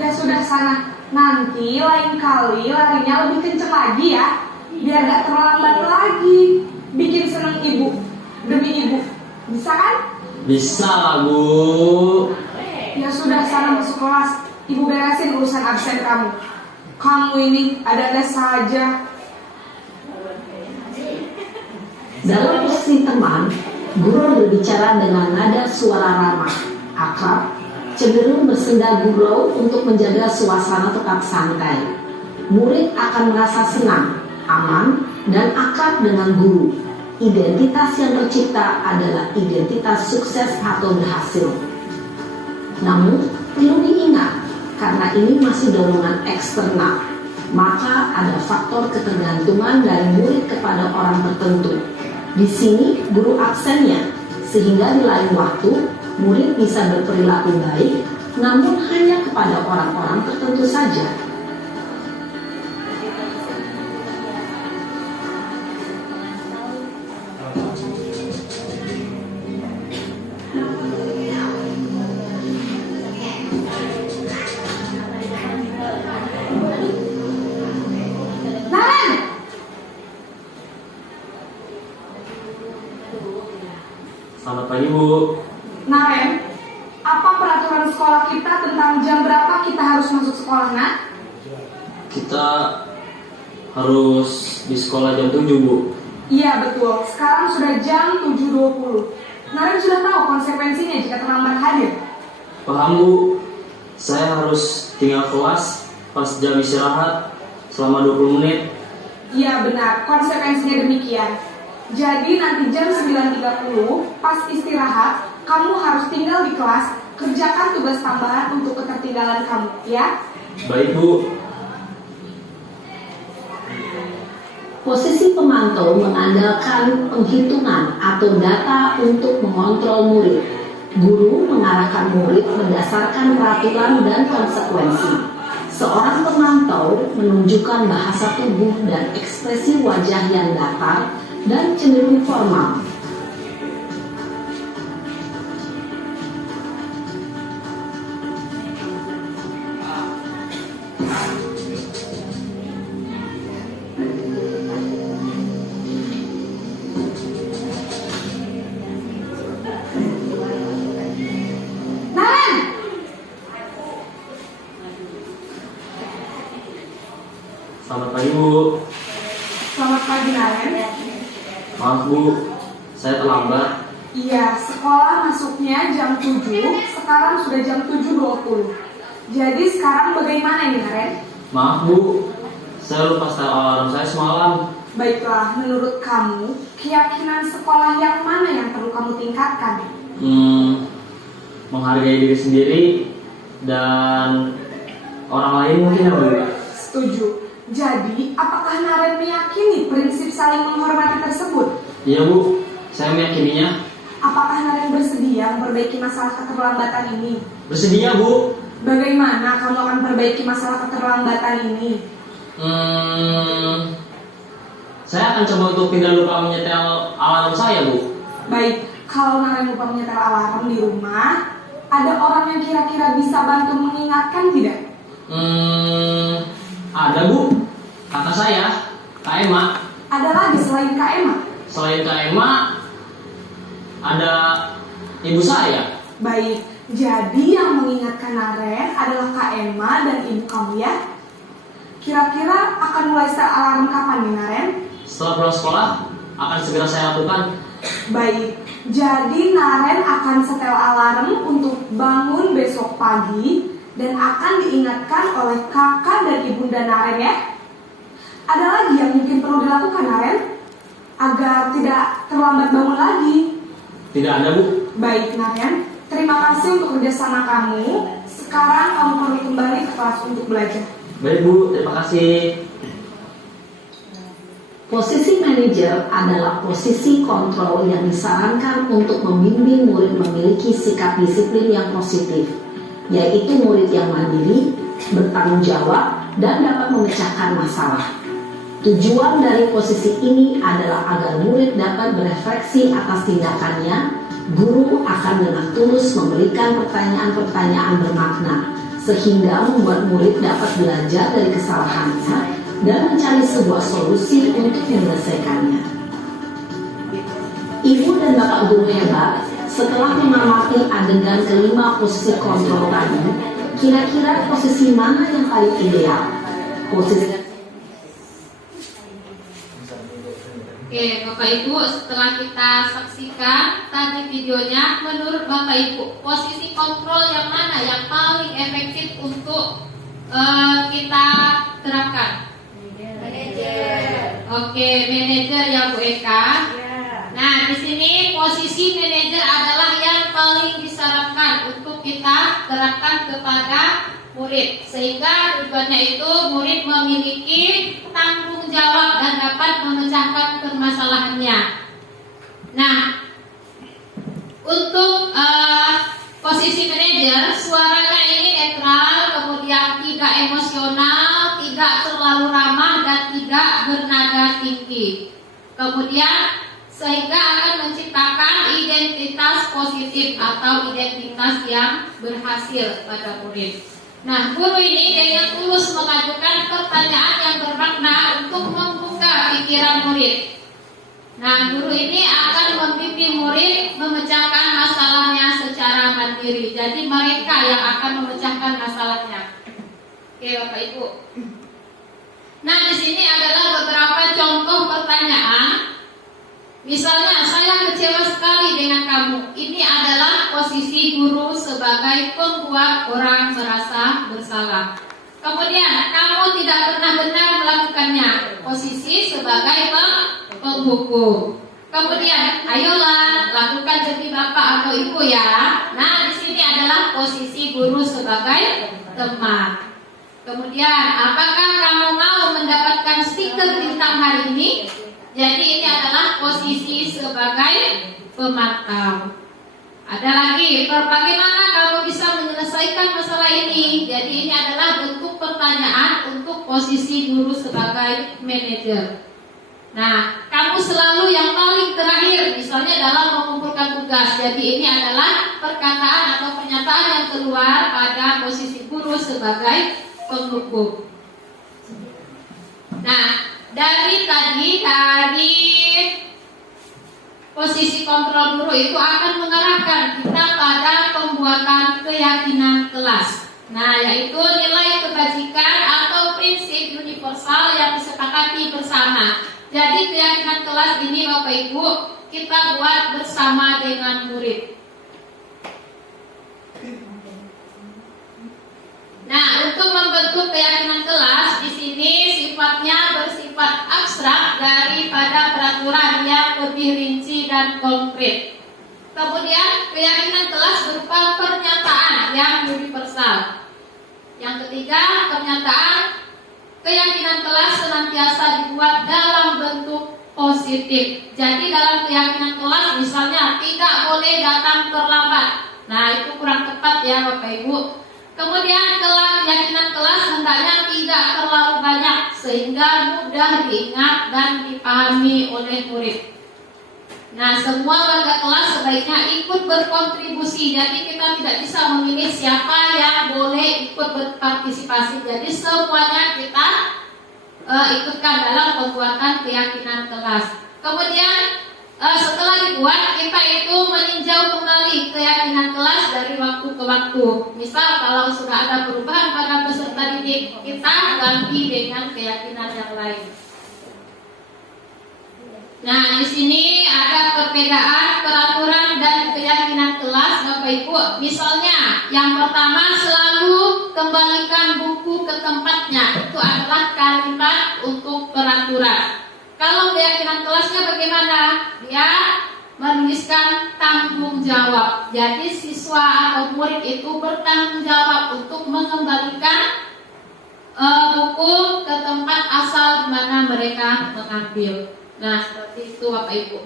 Ya sudah sana. Nanti lain kali larinya lebih kencang lagi ya. Biar gak terlambat lagi. Bikin seneng ibu. Demi ibu. Bisa kan? Bisa lah, Bu. Ya sudah sana masuk kelas. Ibu beresin urusan absen kamu. Kamu ini ada-ada saja. Dalam posisi teman, guru berbicara dengan nada suara ramah, akrab, cenderung bersenda gurau untuk menjaga suasana tetap santai. Murid akan merasa senang, aman, dan akrab dengan guru. Identitas yang tercipta adalah identitas sukses atau berhasil. Namun, perlu diingat, karena ini masih dorongan eksternal, maka ada faktor ketergantungan dari murid kepada orang tertentu. Di sini guru absennya, sehingga di lain waktu murid bisa berperilaku baik, namun hanya kepada orang-orang tertentu saja. Bu. Naren, apa peraturan sekolah kita tentang jam berapa kita harus masuk sekolah, nak? Kita harus di sekolah jam 7, Bu. Iya betul, sekarang sudah jam 7.20. Naren sudah tahu konsekuensinya jika terlambat hadir. Paham, Bu. Saya harus tinggal kelas pas jam istirahat selama 20 menit. Iya benar, konsekuensinya demikian. Jadi nanti jam 9.30 pas istirahat, kamu harus tinggal di kelas, kerjakan tugas tambahan untuk ketertinggalan kamu, ya? Baik, Bu. Posisi pemantau mengandalkan penghitungan atau data untuk mengontrol murid. Guru mengarahkan murid berdasarkan peraturan dan konsekuensi. Seorang pemantau menunjukkan bahasa tubuh dan ekspresi wajah yang datar dan cenderung formal. Naren! Selamat pagi, Bu. Selamat pagi, Naren. Maaf, Bu. Saya terlambat. Iya, sekolah masuknya jam 7, sekarang sudah jam 7.20. Jadi sekarang bagaimana ini, Naren? Maaf, Bu. Saya lupa setel alarm saya semalam. Baiklah, menurut kamu, keyakinan sekolah yang mana yang perlu kamu tingkatkan? Menghargai diri sendiri dan orang lain mungkin, ya, Bu. Setuju. Jadi, apakah Naren meyakini prinsip saling menghormati tersebut? Iya, Bu. Saya meyakininya. Apakah Naren bersedia memperbaiki masalah keterlambatan ini? Bersedia, Bu. Bagaimana kamu akan perbaiki masalah keterlambatan ini? Saya akan coba untuk tidak lupa menyetel alarm saya, Bu. Baik, kalau Naren lupa menyetel alarm di rumah, ada orang yang kira-kira bisa bantu mengingatkan tidak? Ada, Bu. Kakak saya, Kak Emma. Ada lagi selain Kak Emma? Selain Kak Emma, ada ibu saya. Baik, jadi yang mengingatkan Naren adalah Kak Emma dan ibu kamu, ya? Kira-kira akan mulai setel alarm kapan nih, Naren? Setelah pulang sekolah, akan segera saya lakukan. Baik, jadi Naren akan setel alarm untuk bangun besok pagi dan akan diingatkan oleh kakak dan ibunda Naren, ya. Ada lagi yang mungkin perlu dilakukan, Naren, agar tidak terlambat bangun lagi? Tidak ada, Bu. Baik, Naren, terima kasih untuk kerjasama kamu. Sekarang kamu perlu kembali ke kelas untuk belajar. Baik, Bu. Terima kasih. Posisi manajer adalah posisi kontrol yang disarankan untuk membimbing murid memiliki sikap disiplin yang positif, yaitu murid yang mandiri, bertanggung jawab, dan dapat memecahkan masalah. Tujuan dari posisi ini adalah agar murid dapat berefleksi atas tindakannya. Guru akan dengan tulus memberikan pertanyaan-pertanyaan bermakna, sehingga membuat murid dapat belajar dari kesalahannya dan mencari sebuah solusi untuk menyelesaikannya. Ibu dan bapak guru hebat, setelah mengamati adegan kelima posisi kontrol tadi, kira-kira posisi mana yang paling ideal? Oke, Bapak Ibu, setelah kita saksikan tadi videonya, menurut Bapak Ibu, posisi kontrol yang mana yang paling efektif untuk kita terapkan? Oke, manajer ya Bu Eka. Nah, di sini posisi manajer adalah yang paling disarankan untuk kita terapkan kepada murid, sehingga tujuannya itu murid memiliki tanggung jawab dan dapat memecahkan permasalahannya. Nah, untuk posisi manajer, suaranya ini netral, kemudian tidak emosional, tidak terlalu ramah, dan tidak bernada tinggi. Kemudian sehingga akan menciptakan identitas positif atau identitas yang berhasil pada murid. Nah, guru ini dengan tulus mengajukan pertanyaan yang bermakna untuk membuka pikiran murid. Nah, guru ini akan membimbing murid memecahkan masalahnya secara mandiri. Jadi mereka yang akan memecahkan masalahnya. Oke, Bapak Ibu. Nah, di sini adalah beberapa contoh pertanyaan. Misalnya, saya kecewa sekali dengan kamu. Ini adalah posisi guru sebagai pembuat orang merasa bersalah. Kemudian, kamu tidak pernah benar melakukannya. Posisi sebagai penghukum. Kemudian, ayolah lakukan demi bapak atau ibu ya. Nah, di sini adalah posisi guru sebagai teman. Kemudian, apakah kamu mau mendapatkan stiker bintang hari ini? Jadi ini adalah posisi sebagai pemantau. Ada lagi, bagaimana kamu bisa menyelesaikan masalah ini? Jadi ini adalah bentuk pertanyaan untuk posisi guru sebagai manajer. Nah, kamu selalu yang paling terakhir, misalnya dalam mengumpulkan tugas. Jadi ini adalah perkataan atau pernyataan yang keluar pada posisi guru sebagai penghukum. Nah, dari posisi kontrol guru itu akan mengarahkan kita pada pembuatan keyakinan kelas. Nah, yaitu nilai kebajikan atau prinsip universal yang disepakati bersama. Jadi keyakinan kelas ini Bapak Ibu kita buat bersama dengan murid. Nah, untuk membentuk keyakinan kelas di sini sifatnya bersifat abstrak daripada peraturan yang lebih rinci dan konkret. Kemudian keyakinan kelas berupa pernyataan yang universal. Yang ketiga, keyakinan kelas senantiasa dibuat dalam bentuk positif. Jadi dalam keyakinan kelas misalnya tidak boleh datang terlambat. Nah, itu kurang tepat ya Bapak Ibu. Kemudian keyakinan kelas hendaknya tidak terlalu banyak sehingga mudah diingat dan dipahami oleh murid. Nah, semua warga kelas sebaiknya ikut berkontribusi. Jadi kita tidak bisa memilih siapa yang boleh ikut berpartisipasi. Jadi semuanya kita ikutkan dalam pembuatan keyakinan kelas. Kemudian setelah dibuat, kita itu meninjau kembali keyakinan kelas dari waktu ke waktu. Misal kalau sudah ada perubahan pada peserta didik, kita ganti dengan keyakinan yang lain. Nah, di sini ada perbedaan peraturan dan keyakinan kelas Bapak Ibu. Misalnya, yang pertama selalu kembalikan buku ke tempatnya. Itu adalah kalimat untuk peraturan. Kalau keyakinan kelasnya bagaimana? Dia menuliskan tanggung jawab. Jadi siswa atau murid itu bertanggung jawab untuk mengembalikan buku ke tempat asal di mana mereka mengambil. Nah, seperti itu Bapak Ibu.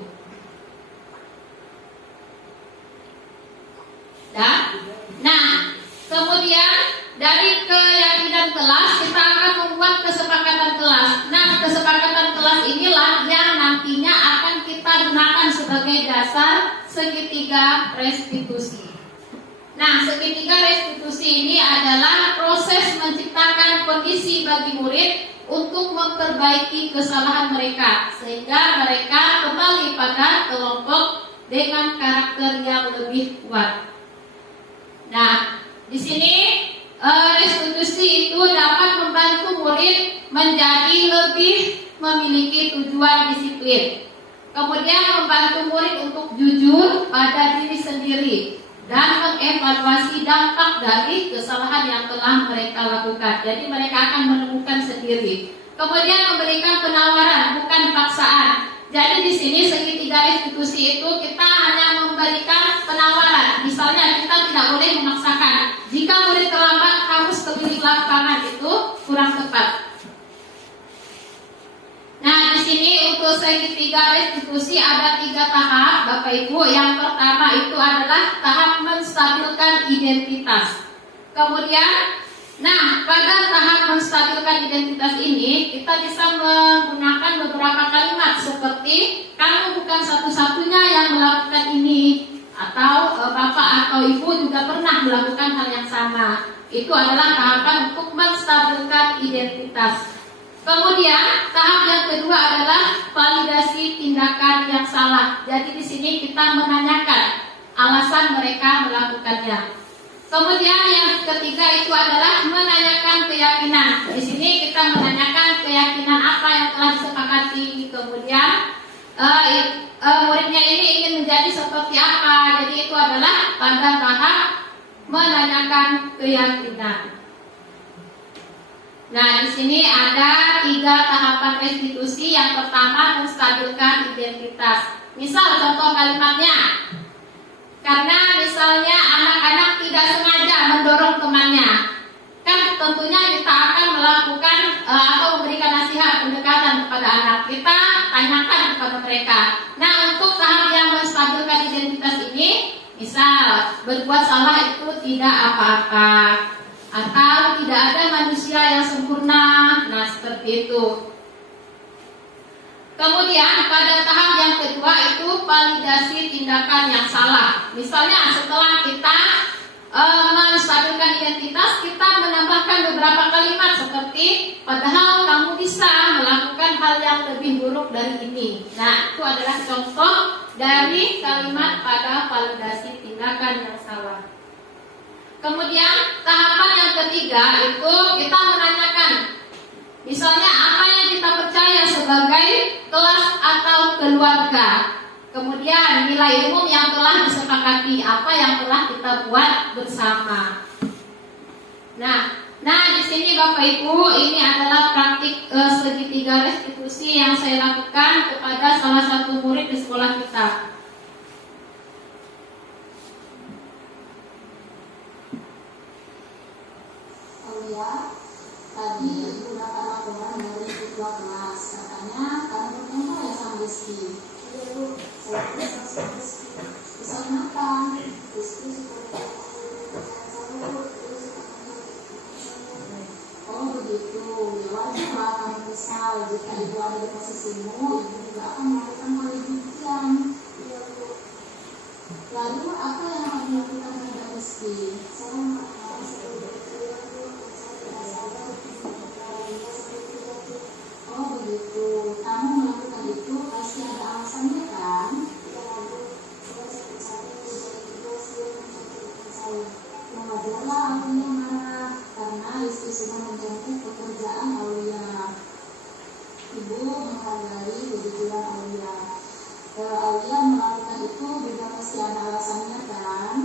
Nah, kemudian dari keyakinan kelas kita akan membuat kesepakatan kelas. Nah, kesepakatan kelas inilah yang nantinya akan kita gunakan sebagai dasar segitiga restitusi. Nah, segitiga restitusi ini adalah proses menciptakan kondisi bagi murid untuk memperbaiki kesalahan mereka sehingga mereka kembali pada kelompok dengan karakter yang lebih kuat. Nah, di sini restitusi itu dapat membantu murid menjadi lebih memiliki tujuan disiplin. Kemudian membantu murid untuk jujur pada diri sendiri dan mengevaluasi dampak dari kesalahan yang telah mereka lakukan. Jadi mereka akan menemukan sendiri. Kemudian memberikan penawaran, bukan paksaan. Jadi di sini segitiga restitusi itu kita hanya memberikan penawaran. Misalnya kita tidak boleh memaksakan. Jika murid terlambat harus keliling lapangan, itu kurang tepat. Nah, di sini untuk segitiga restitusi ada 3 tahap, Bapak Ibu. Yang pertama itu adalah tahap menstabilkan identitas. Kemudian, pada tahap menstabilkan identitas ini kita bisa menggunakan beberapa kalimat seperti kamu bukan satu-satunya yang melakukan ini, atau bapak atau ibu juga pernah melakukan hal yang sama. Itu adalah tahapan untuk menstabilkan identitas. Kemudian tahap yang kedua adalah validasi tindakan yang salah. Jadi di sini kita menanyakan alasan mereka melakukannya. Kemudian yang ketiga itu adalah menanyakan keyakinan. Di sini kita menanyakan keyakinan apa yang telah disepakati. Kemudian muridnya ini ingin menjadi seperti apa. Jadi itu adalah pada tahap menanyakan keyakinan. Nah, di sini ada 3 tahapan restitusi. Yang pertama, menstabilkan identitas. Misal contoh kalimatnya, karena misalnya anak-anak tidak sengaja mendorong temannya, kan tentunya kita akan melakukan atau memberikan nasihat pendekatan kepada anak. Kita tanyakan kepada mereka. Nah, untuk tahap yang menstabilkan identitas ini, misal berbuat salah itu tidak apa-apa, atau tidak ada manusia yang sempurna. Nah, seperti itu. Kemudian pada tahap yang kedua itu validasi tindakan yang salah. Misalnya setelah kita menstabilkan identitas, kita menambahkan beberapa kalimat seperti padahal kamu bisa melakukan hal yang lebih buruk dari ini. Nah, itu adalah contoh dari kalimat pada validasi tindakan yang salah. Kemudian tahapan yang ketiga itu kita menanyakan, misalnya apa yang kita percaya sebagai kelas atau keluarga. Kemudian nilai umum yang telah disepakati, apa yang telah kita buat bersama. Nah di sini Bapak Ibu, ini adalah praktik segitiga restitusi yang saya lakukan kepada salah satu murid di sekolah kita. Tadi ibu dapat laporan dari ketua kelas, katanya kamu bertemu ya sama Rizky. Iya bu, saya bisa sama Rizky. Bisa kenapa? Rizky seperti oh begitu, ya wajarlah kamu kesal. Jika ibu ada di posisimu, ibu juga akan melakukan hal demikian. Iya bu. Lalu apa yang akan dilakukan terhadap Rizky? Saya oh begitu, kamu melakukan itu pasti ada alasannya kan? Wajarlah Aulia marah karena istri sudah menjemput pekerjaan Aulia. Ibu menghargai kejujuran Aulia. Aulia melakukan itu juga pasti ada alasannya kan?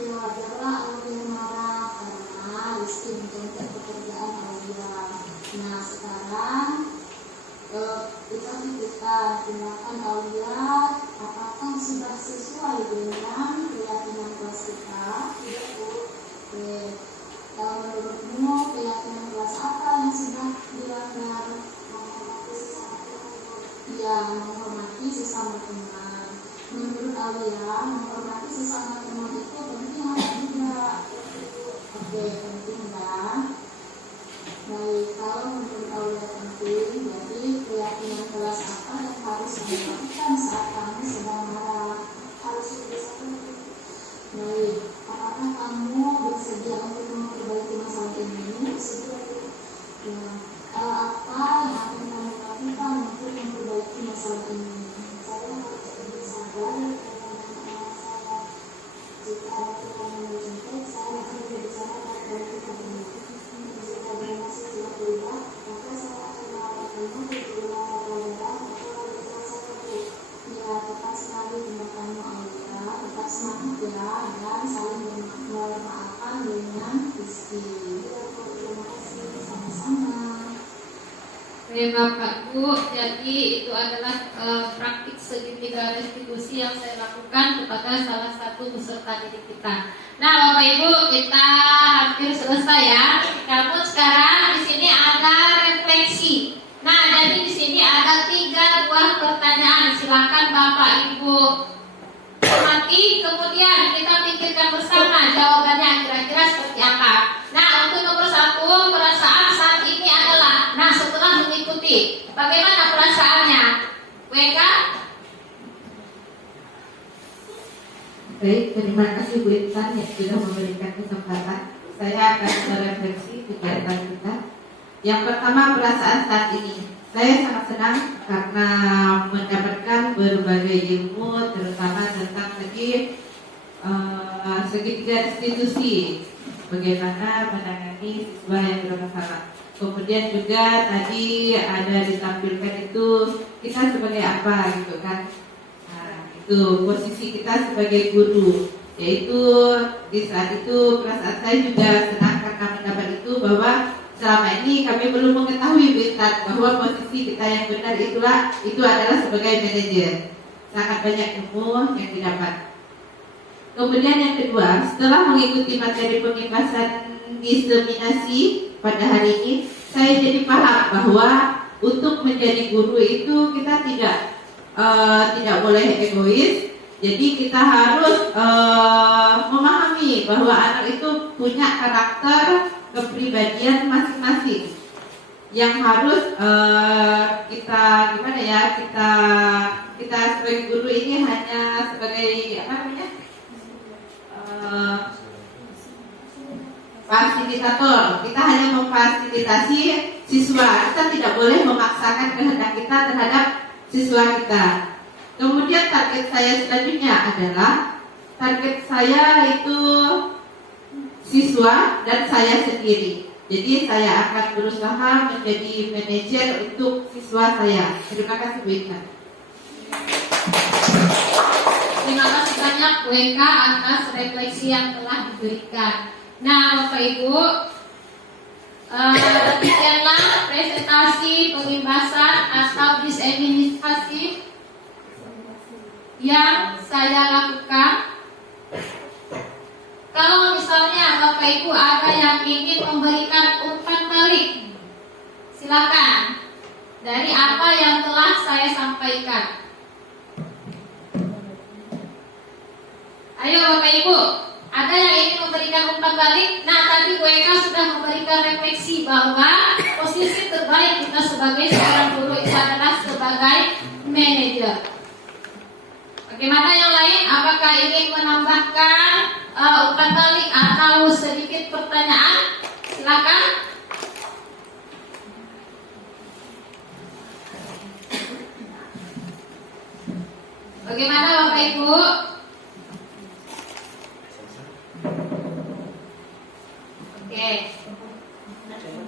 Wajarlah Aulia marah karena istri menjemput pekerjaan Aulia. Nah sekarang kita pikirkan tindakan Aulia apakah sudah sesuai dengan keyakinan kelas kita? Oke. Kalau menurutmu keyakinan kelas apa yang sudah dilanggar? Ya, menghormati sesama teman. Menurut Aulia, menghormati sesama teman itu penting atau tidak? Oke, penting kan? Baik, kalau menurut Aulia penting, jadi keyakinan kelas apa yang harus dilakukan saat kamu sedang marah? Harus dibiasakan. Baik, apakah kamu bersedia untuk memperbaiki masalah ini? Ya, apa yang akan kamu lakukan untuk memperbaiki masalah ini? Saya harus lebih sabar dengan saya. Jika ada yang menjemput, saya akan berbicara baik-baik kepadanya. Ya, tepat sekali tindakanmu Aulia, tetap semangat ya, dan saling memaafkan dengan Rizky. Terima kasih, sama-sama. Oke Bapak Ibu, jadi itu adalah praktik segitiga restitusi yang saya lakukan kepada salah satu peserta didik kita. Nah Bapak Ibu, kita hampir selesai ya. Namun sekarang di sini ada refleksi. Nah jadi di sini ada 3 buah pertanyaan. Silakan Bapak Ibu cermati, kemudian kita pikirkan bersama jawabannya kira-kira seperti apa. Nah untuk nomor 1, perasaan saat ini adalah, nah setelah mengikuti, bagaimana perasaannya? WK? Baik, terima kasih Bu Intan yang sudah memberikan kesempatan. Saya akan merefleksi kegiatan kita. Yang pertama, perasaan saat ini. Saya sangat senang karena mendapatkan berbagai ilmu, terutama tentang segi segitiga institusi, bagaimana menangani siswa yang bermasalah. Kemudian juga tadi ada ditampilkan itu kita sebagai apa gitu kan. Nah, itu posisi kita sebagai guru, yaitu di saat itu perasaan saya juga senang karena mendapat itu bahwa selama ini kami belum mengetahui berita bahwa posisi kita yang benar itu adalah sebagai manajer. Sangat banyak ilmu yang didapat. Kemudian yang kedua, setelah mengikuti materi pembebasan diseminasi pada hari ini, saya jadi paham bahwa untuk menjadi guru itu kita tidak boleh egois. Jadi kita harus memahami bahwa anak itu punya karakter, kepribadian masing-masing yang harus kita gimana ya, kita sebagai guru ini hanya sebagai apa namanya, fasilitator. Kita hanya memfasilitasi siswa. Kita tidak boleh memaksakan kehendak kita terhadap siswa kita. Kemudian target saya selanjutnya adalah target saya itu siswa dan saya sendiri. Jadi saya akan berusaha menjadi manajer untuk siswa saya. Terima kasih Bu Ika. Terima kasih banyak Bu Eka atas refleksi yang telah diberikan. Nah, Bapak Ibu, demikianlah presentasi pembebasan atau diseminasi yang saya lakukan. Kalau misalnya Bapak Ibu ada yang ingin memberikan umpan balik, silakan dari apa yang telah saya sampaikan. Ayo Bapak Ibu, ada yang ingin memberikan umpan balik? Nah, tadi Bu Eka sudah memberikan refleksi bahwa posisi terbaik kita sebagai seorang guru itu adalah sebagai manajer. Bagaimana yang lain? Apakah ingin menambahkan umpan balik atau sedikit pertanyaan? Silakan. Bagaimana Bapak Ibu? Oke.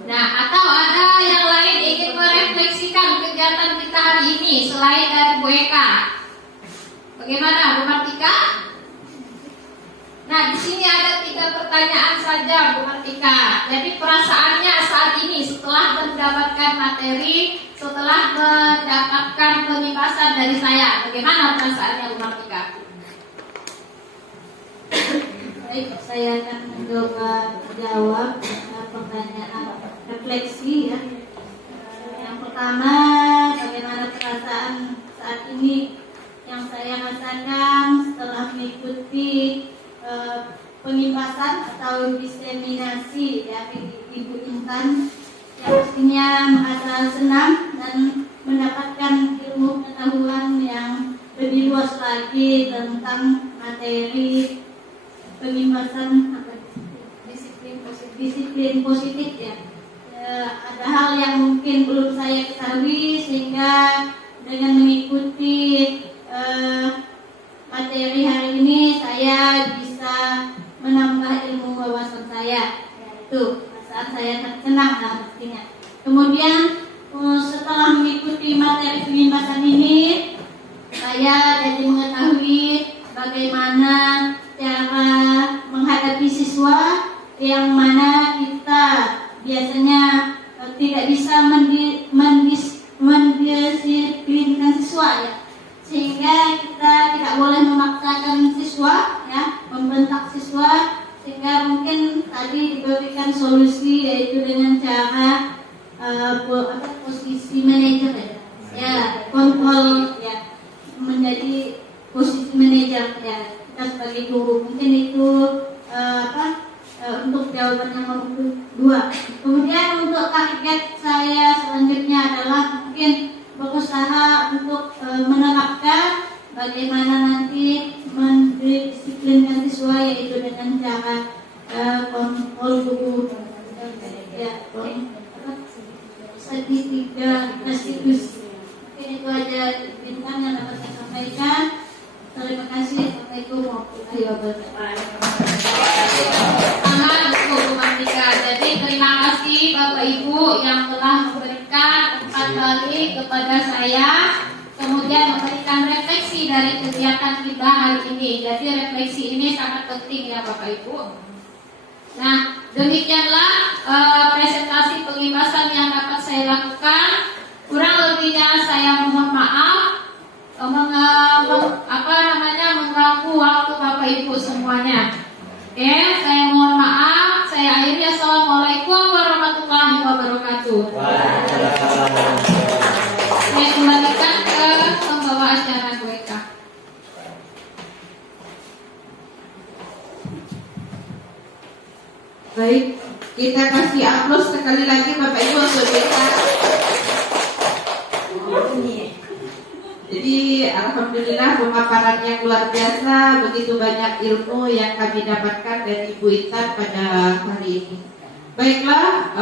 Nah, atau ada yang lain ingin merefleksikan kegiatan kita hari ini selain dari Bu Eka? Bagaimana Bu Martika? Nah, di sini ada 3 pertanyaan saja Bu Martika. Jadi perasaannya saat ini setelah mendapatkan materi, setelah mendapatkan pembebasan dari saya, bagaimana perasaannya Bu Martika? Baik, saya akan mencoba menjawab pertanyaan refleksi ya. Yang pertama, bagaimana perasaan saat ini yang saya rasakan setelah mengikuti pembebasan atau diseminasi dari Ibu Intan, yang pastinya merasa senang dan mendapatkan ilmu pengetahuan yang lebih luas lagi tentang materi pembebasan disiplin positif ya. Ada hal yang mungkin belum saya ketahui, sehingga dengan mengikuti materi hari ini saya bisa menambah ilmu wawasan saya. Itu saat saya senang pastinya. Kemudian setelah mengikuti materi pembebasan ini, saya jadi mengetahui bagaimana cara menghadapi siswa yang mana kita biasanya tidak bisa mendisiplinkan siswa ya, sehingga kita tidak boleh memaksakan siswa ya, membentak siswa, sehingga mungkin tadi diberikan solusi yaitu dengan cara posisi manajer ya, kontrol ya, menjadi posisi manajer ya, kita sebagai guru. Mungkin itu untuk jawaban yang nomor 2. Kemudian untuk target saya selanjutnya adalah mungkin berusaha untuk menerapkan bagaimana nanti mendisiplinkan siswa, yaitu dengan cara kontrol guru ya, kepada saya, kemudian memberikan refleksi dari kegiatan kita hari ini. Jadi refleksi ini sangat penting ya Bapak Ibu. Nah, demikianlah presentasi pengibasan yang dapat saya lakukan. Kurang lebihnya saya mohon maaf mengganggu waktu Bapak Ibu semuanya. Oke, saya mohon maaf. Saya akhiri. Assalamualaikum warahmatullahi wabarakatuh. Saya kembalikan ke pembawa acara WK. Baik, kita kasih aplaus sekali lagi Bapak Ibu untuk kita. Jadi alhamdulillah pemaparan yang luar biasa, begitu banyak ilmu yang kami dapatkan dari Ibu Intan pada hari ini. Baiklah,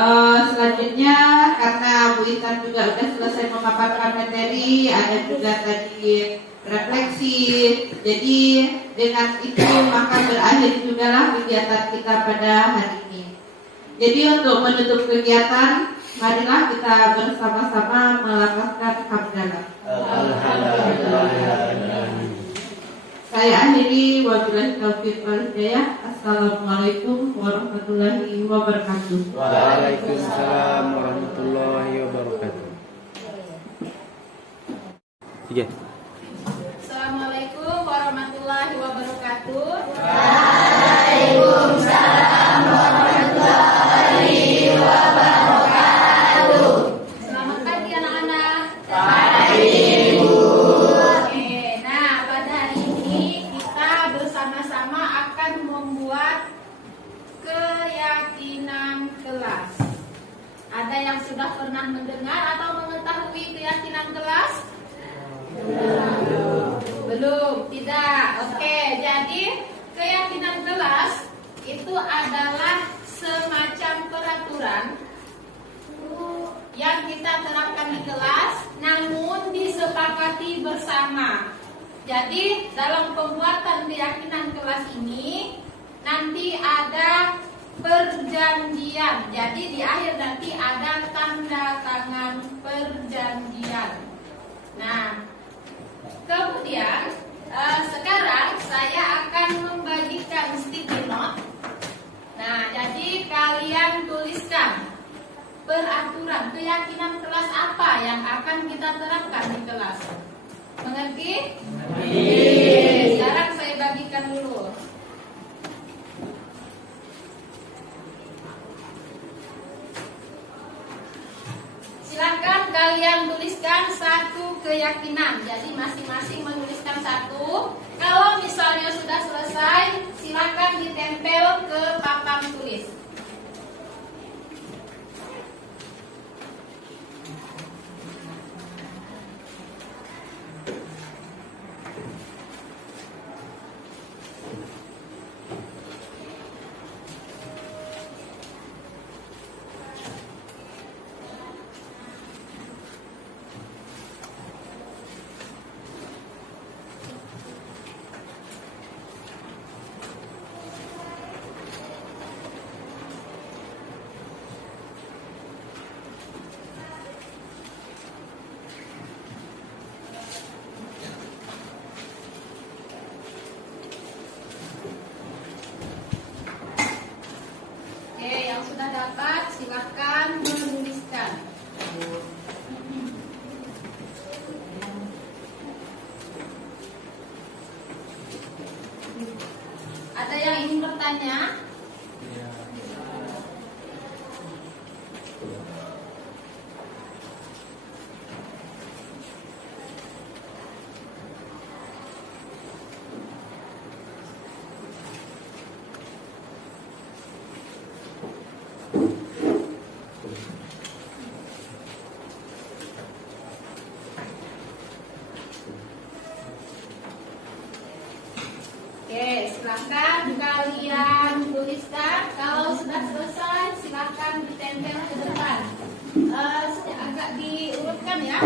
selanjutnya karena Bu Intan juga sudah selesai memaparkan materi, ada juga tadi refleksi. Jadi dengan itu maka berakhir juga lah kegiatan kita pada hari ini. Jadi untuk menutup kegiatan, marilah kita bersama-sama melafazkan hamdalah. Saya akhiri, wabillahi taufiq wal hidayah. Assalamualaikum warahmatullahi wabarakatuh. Waalaikumsalam warahmatullahi wabarakatuh. Tiga. Assalamualaikum warahmatullahi wabarakatuh. Waalaikumsalam warahmatullahi wabarakatuh. Selamat pagi anak-anak. Pagi Bu. Oke, nah pada hari ini kita bersama-sama akan membuat keyakinan kelas. Ada yang sudah pernah mendengar atau mengetahui keyakinan kelas? Belum, tidak. Oke, jadi keyakinan kelas itu adalah semacam peraturan yang kita terapkan di kelas, namun disepakati bersama. Jadi dalam pembuatan keyakinan kelas ini nanti ada perjanjian. Jadi di akhir nanti ada tanda tangan perjanjian. Nah, kemudian sekarang saya akan membagikan sticky note. Nah, jadi kalian tuliskan peraturan keyakinan kelas apa yang akan kita terapkan di kelas. Mengerti? Sekarang saya bagikan dulu. Silakan kalian tuliskan satu keyakinan. Jadi masing-masing menuliskan satu. Kalau misalnya sudah selesai, silakan ditempel ke papan tulis. Sudah dapat, silakan menuliskan. Ada yang ingin bertanya? Silahkan kalian tuliskan. Kalau sudah selesai, silahkan ditempel ke depan. Agak diurutkan ya.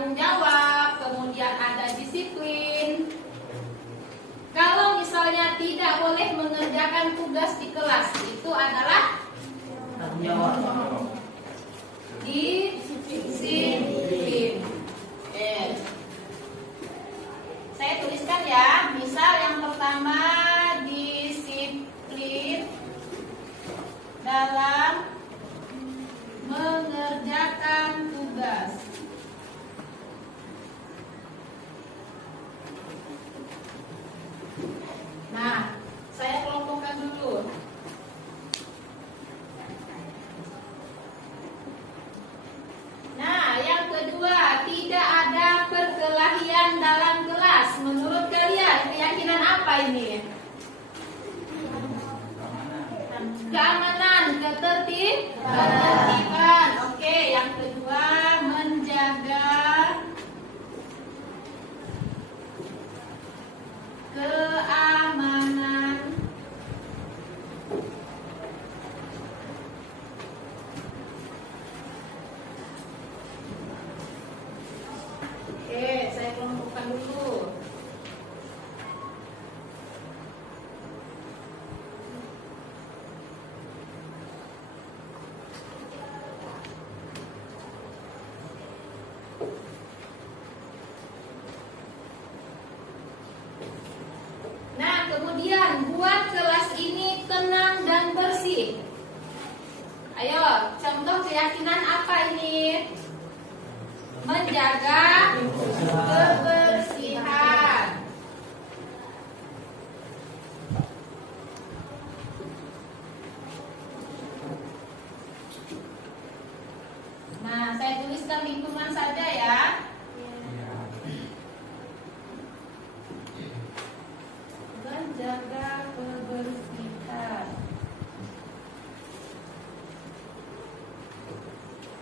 tanggung jawab, kemudian ada disiplin. Kalau misalnya tidak boleh mengerjakan tugas di kelas, itu adalah tanggung jawab. Disiplin. Saya tuliskan ya. Misal yang pertama, disiplin dalam mengerjakan tugas. Nah, saya kelompokkan dulu. Nah, yang kedua, tidak ada perkelahian dalam kelas. Menurut kalian, keyakinan apa ini? Keamanan, ketertiban. Oke, yang kedua, menjaga keamanan. Oke, saya kelompokkan dulu. Nah, kemudian buat kelas ini tenang dan bersih. Ayo, contoh keyakinan apa ini? Menjaga kebersihan. Nah, saya tuliskan lingkungan saja ya. Menjaga kebersihan.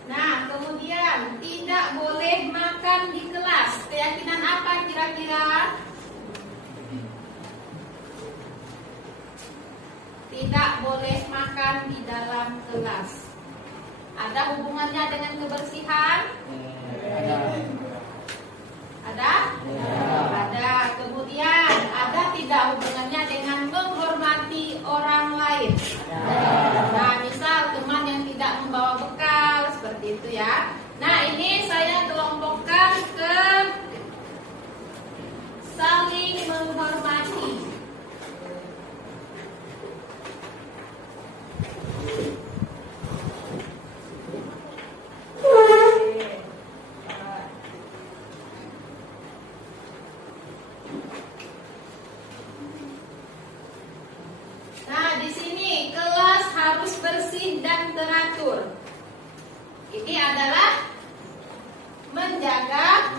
Nah, kemudian tidak boleh makan di kelas. Keyakinan apa kira-kira? Tidak boleh makan di dalam kelas. Ada hubungannya dengan kebersihan? Ada? Ada. Kemudian ada tidak hubungannya dengan menghormati orang lain? Nah, misal teman yang tidak membawa bekal, seperti itu ya. Nah, ini saya kelompokkan ke saling menghormati. Nah, di sini kelas harus bersih dan teratur. Ini adalah menjaga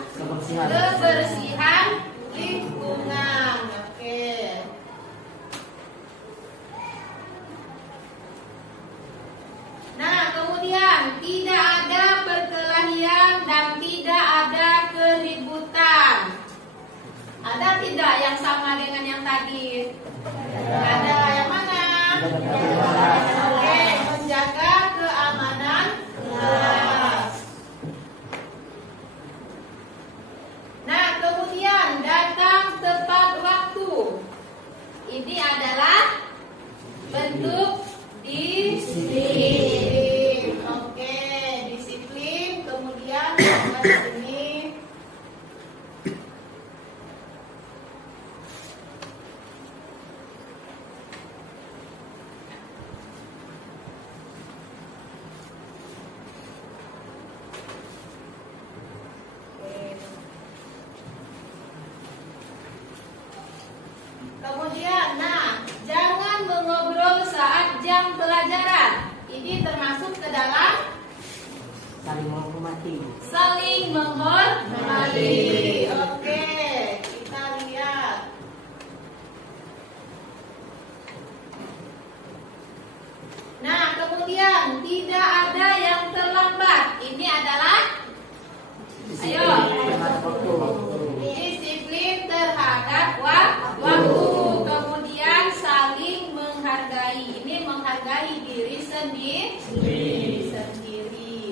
kebersihan lingkungan. Oke. Nah, kemudian tidak ada perkelahian dan tidak ada keributan. Ada tidak yang sama dengan yang tadi? Ada. Yang mana? Oke, menjaga keamanan kelas. Nah, kemudian datang tepat waktu. Ini adalah bentuk disiplin. Oke, disiplin. Kemudian ini kemudian, nah, jangan mengobrol saat jam pelajaran. Ini termasuk ke dalam Saling menghormati. saling menghormati. Oke, kita lihat. Nah, kemudian tidak ada yang terlambat. Ini adalah, ayo, disiplin terhadap waktu. Kemudian saling menghargai. Ini menghargai diri sendiri.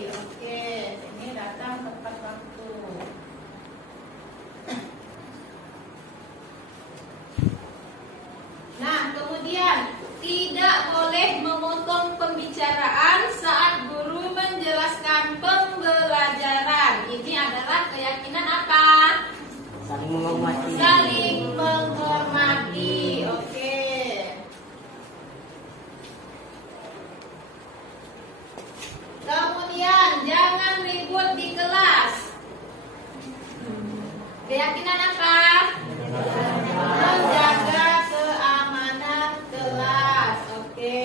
Oke, ini datang tepat waktu. menghormati. Saling menghormati. Oke. Kemudian jangan ribut di kelas. Keyakinan apa? Menjaga keamanan kelas. Oke.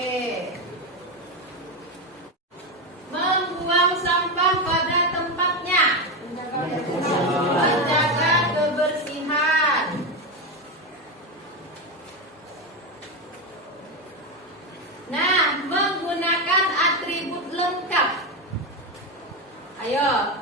Membuang sampah pada tempatnya. Menjaga kebersihan. Nah, menggunakan atribut lengkap. Ayo.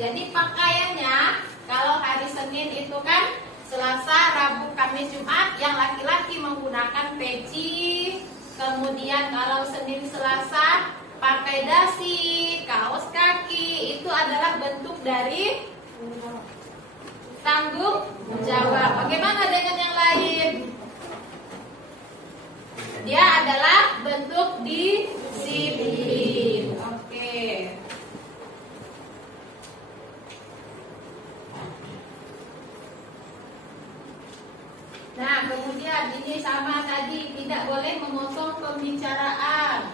Jadi pakaiannya kalau hari Senin itu kan Selasa, Rabu, Kamis, Jumat, yang laki-laki menggunakan peci. Kemudian kalau Senin, Selasa pakai dasi, kaos kaki, itu adalah bentuk dari tanggung jawab. Bagaimana dengan yang lain? Dia adalah bentuk disiplin. Oke. Nah, kemudian ini sama tadi, tidak boleh memotong pembicaraan.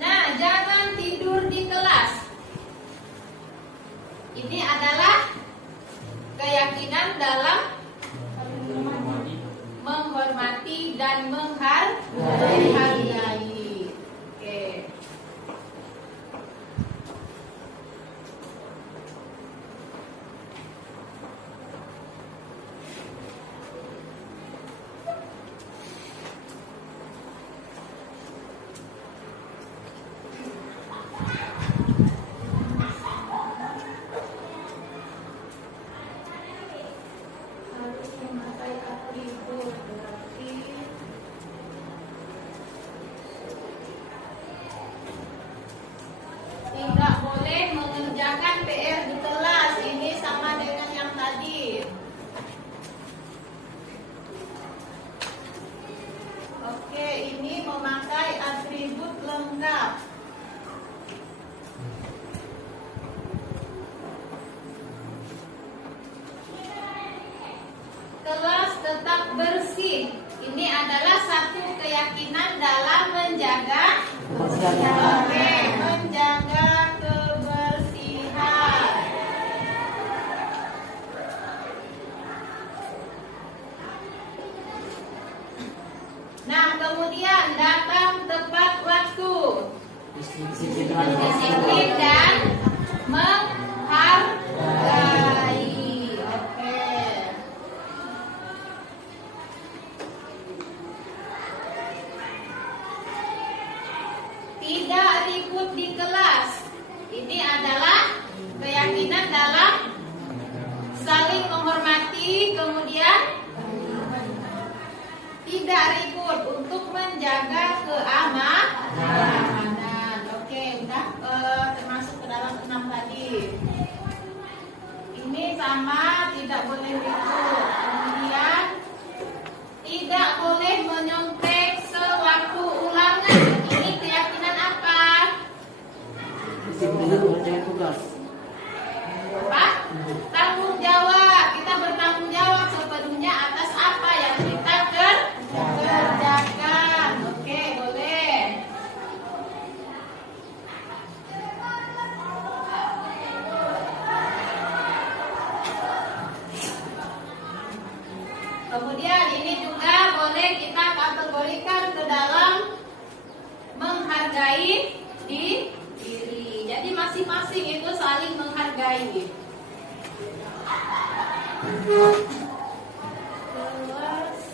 Nah, jangan tidur di kelas. Ini adalah keyakinan dalam menghormati dan menghargai. Oke. Tidak boleh mengerjakan PR di kelas. Ini sama dengan yang tadi. Oke, ini memakai atribut lengkap. Kelas tetap bersih. Ini adalah satu keyakinan dalam menjaga menjaga kebersihan. Nah, kemudian datang tepat waktu. Disiplin dan menghargai. Oke. Tidak ribut di kelas. Ini adalah keyakinan dalam saling menghormati, kemudian tidak ribut untuk menjaga keamanan. Oke, udah termasuk ke dalam 6 tadi. Ini sama, tidak boleh ribut. Kemudian tidak boleh menyontek sewaktu ulangan. Ini keyakinan apa? Mengerjakan tugas. Apa? Tanggung jawab. Kita bertanggung jawab sepenuhnya atas apa yang kita kerjakan. Oke, boleh. Kemudian ini juga boleh kita kategorikan ke dalam menghargai diri. Jadi masing-masing itu saling menghargai. Terus,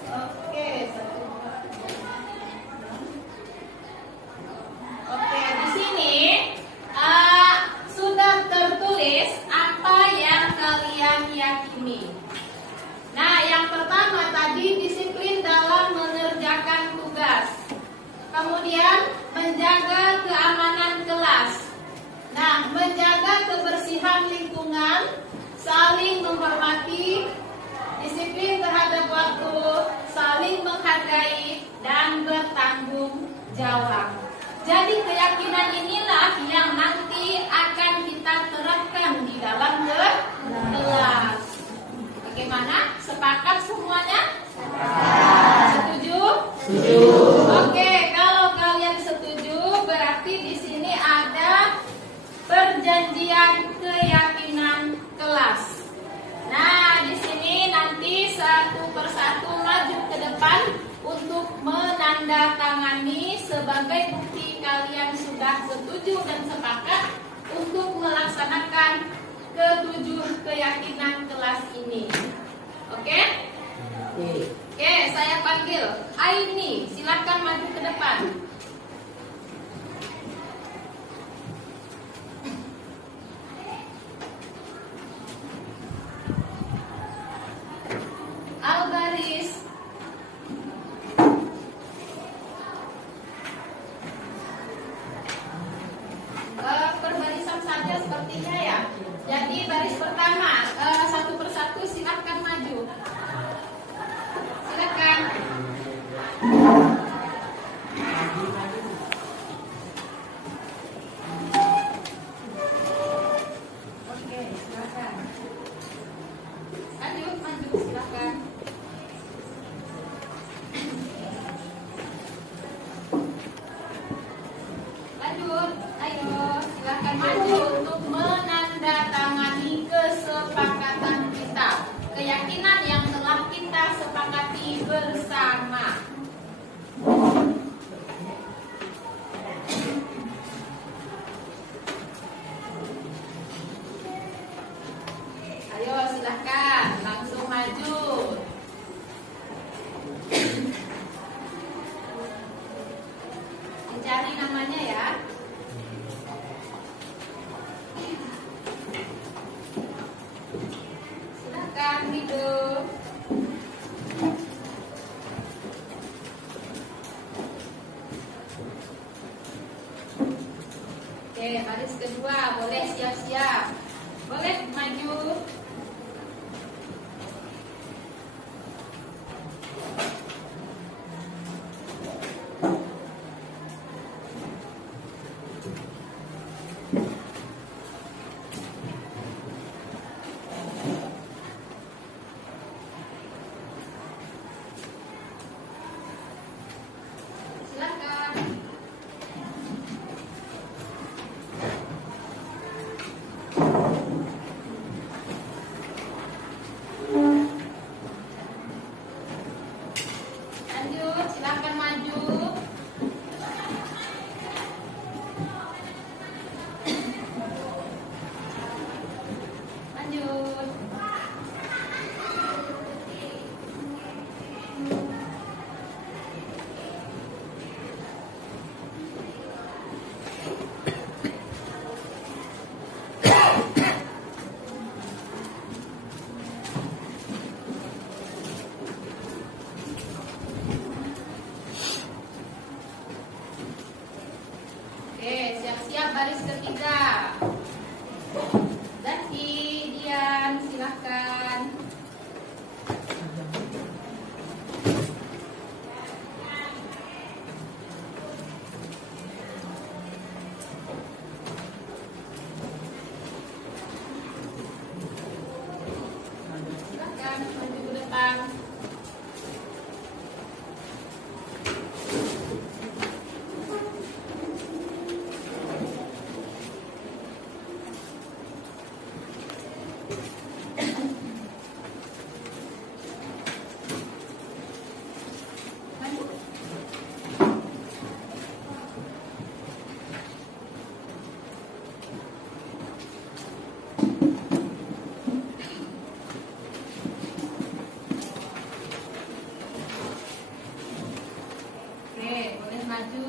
oke, oke, di sini sudah tertulis apa yang kalian yakini. Nah, yang pertama tadi disiplin dalam mengerjakan tugas. Kemudian menjaga keamanan kelas. Nah, menjaga kebersihan lingkungan, saling menghormati, disiplin terhadap waktu, saling menghargai, dan bertanggung jawab. Jadi keyakinan inilah yang nanti akan kita terapkan di dalam sebagai bukti kalian sudah setuju dan sepakat untuk melaksanakan ketujuh keyakinan kelas ini. Oke? Oke, saya panggil Aini, silakan maju ke depan. Albaris. Perbarisan saja sepertinya ya. Jadi baris pertama, satu persatu silakan maju. Silakan. Oke, silakan. Lanjut, maju, silakan. Lanjut, ayo, silakan maju untuk menandatangani kesepakatan kita, keyakinan yang telah kita sepakati bersama. Ayo, silakan langsung maju. Dicari namanya ya. Silakan hidup. Oke, baris kedua boleh siap-siap. Boleh maju. Silakan. Lanjut, silakan maju. Lanjut. Oke, siap-siap baris ketiga. Zaki, Dian, silakan. Silakan maju ke depan. Oke, boleh maju.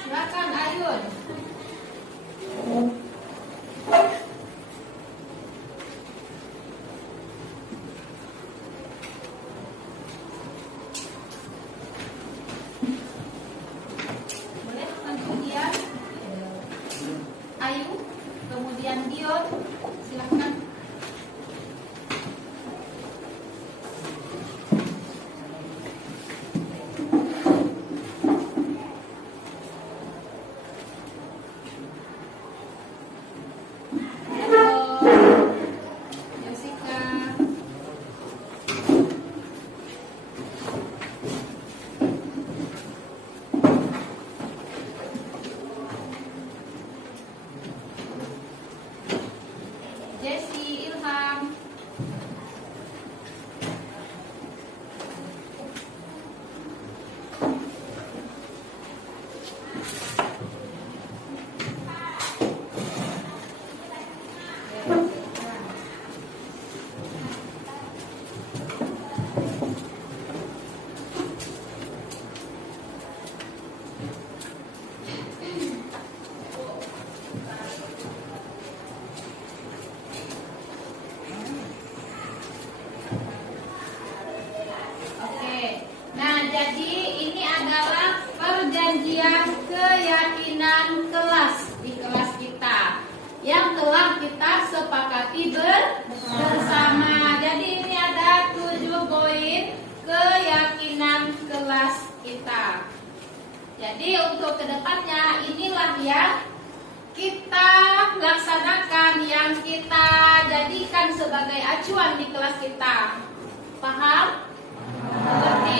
Silakan Ayun. Boleh maju Dian. Ayu, kemudian Dion. Silakan. jadi ini adalah perjanjian keyakinan kelas di kelas kita yang telah kita sepakati bersama. Jadi ini ada 7 poin keyakinan kelas kita. Jadi untuk kedepannya inilah yang kita laksanakan, yang kita jadikan sebagai acuan di kelas kita. Paham? Seperti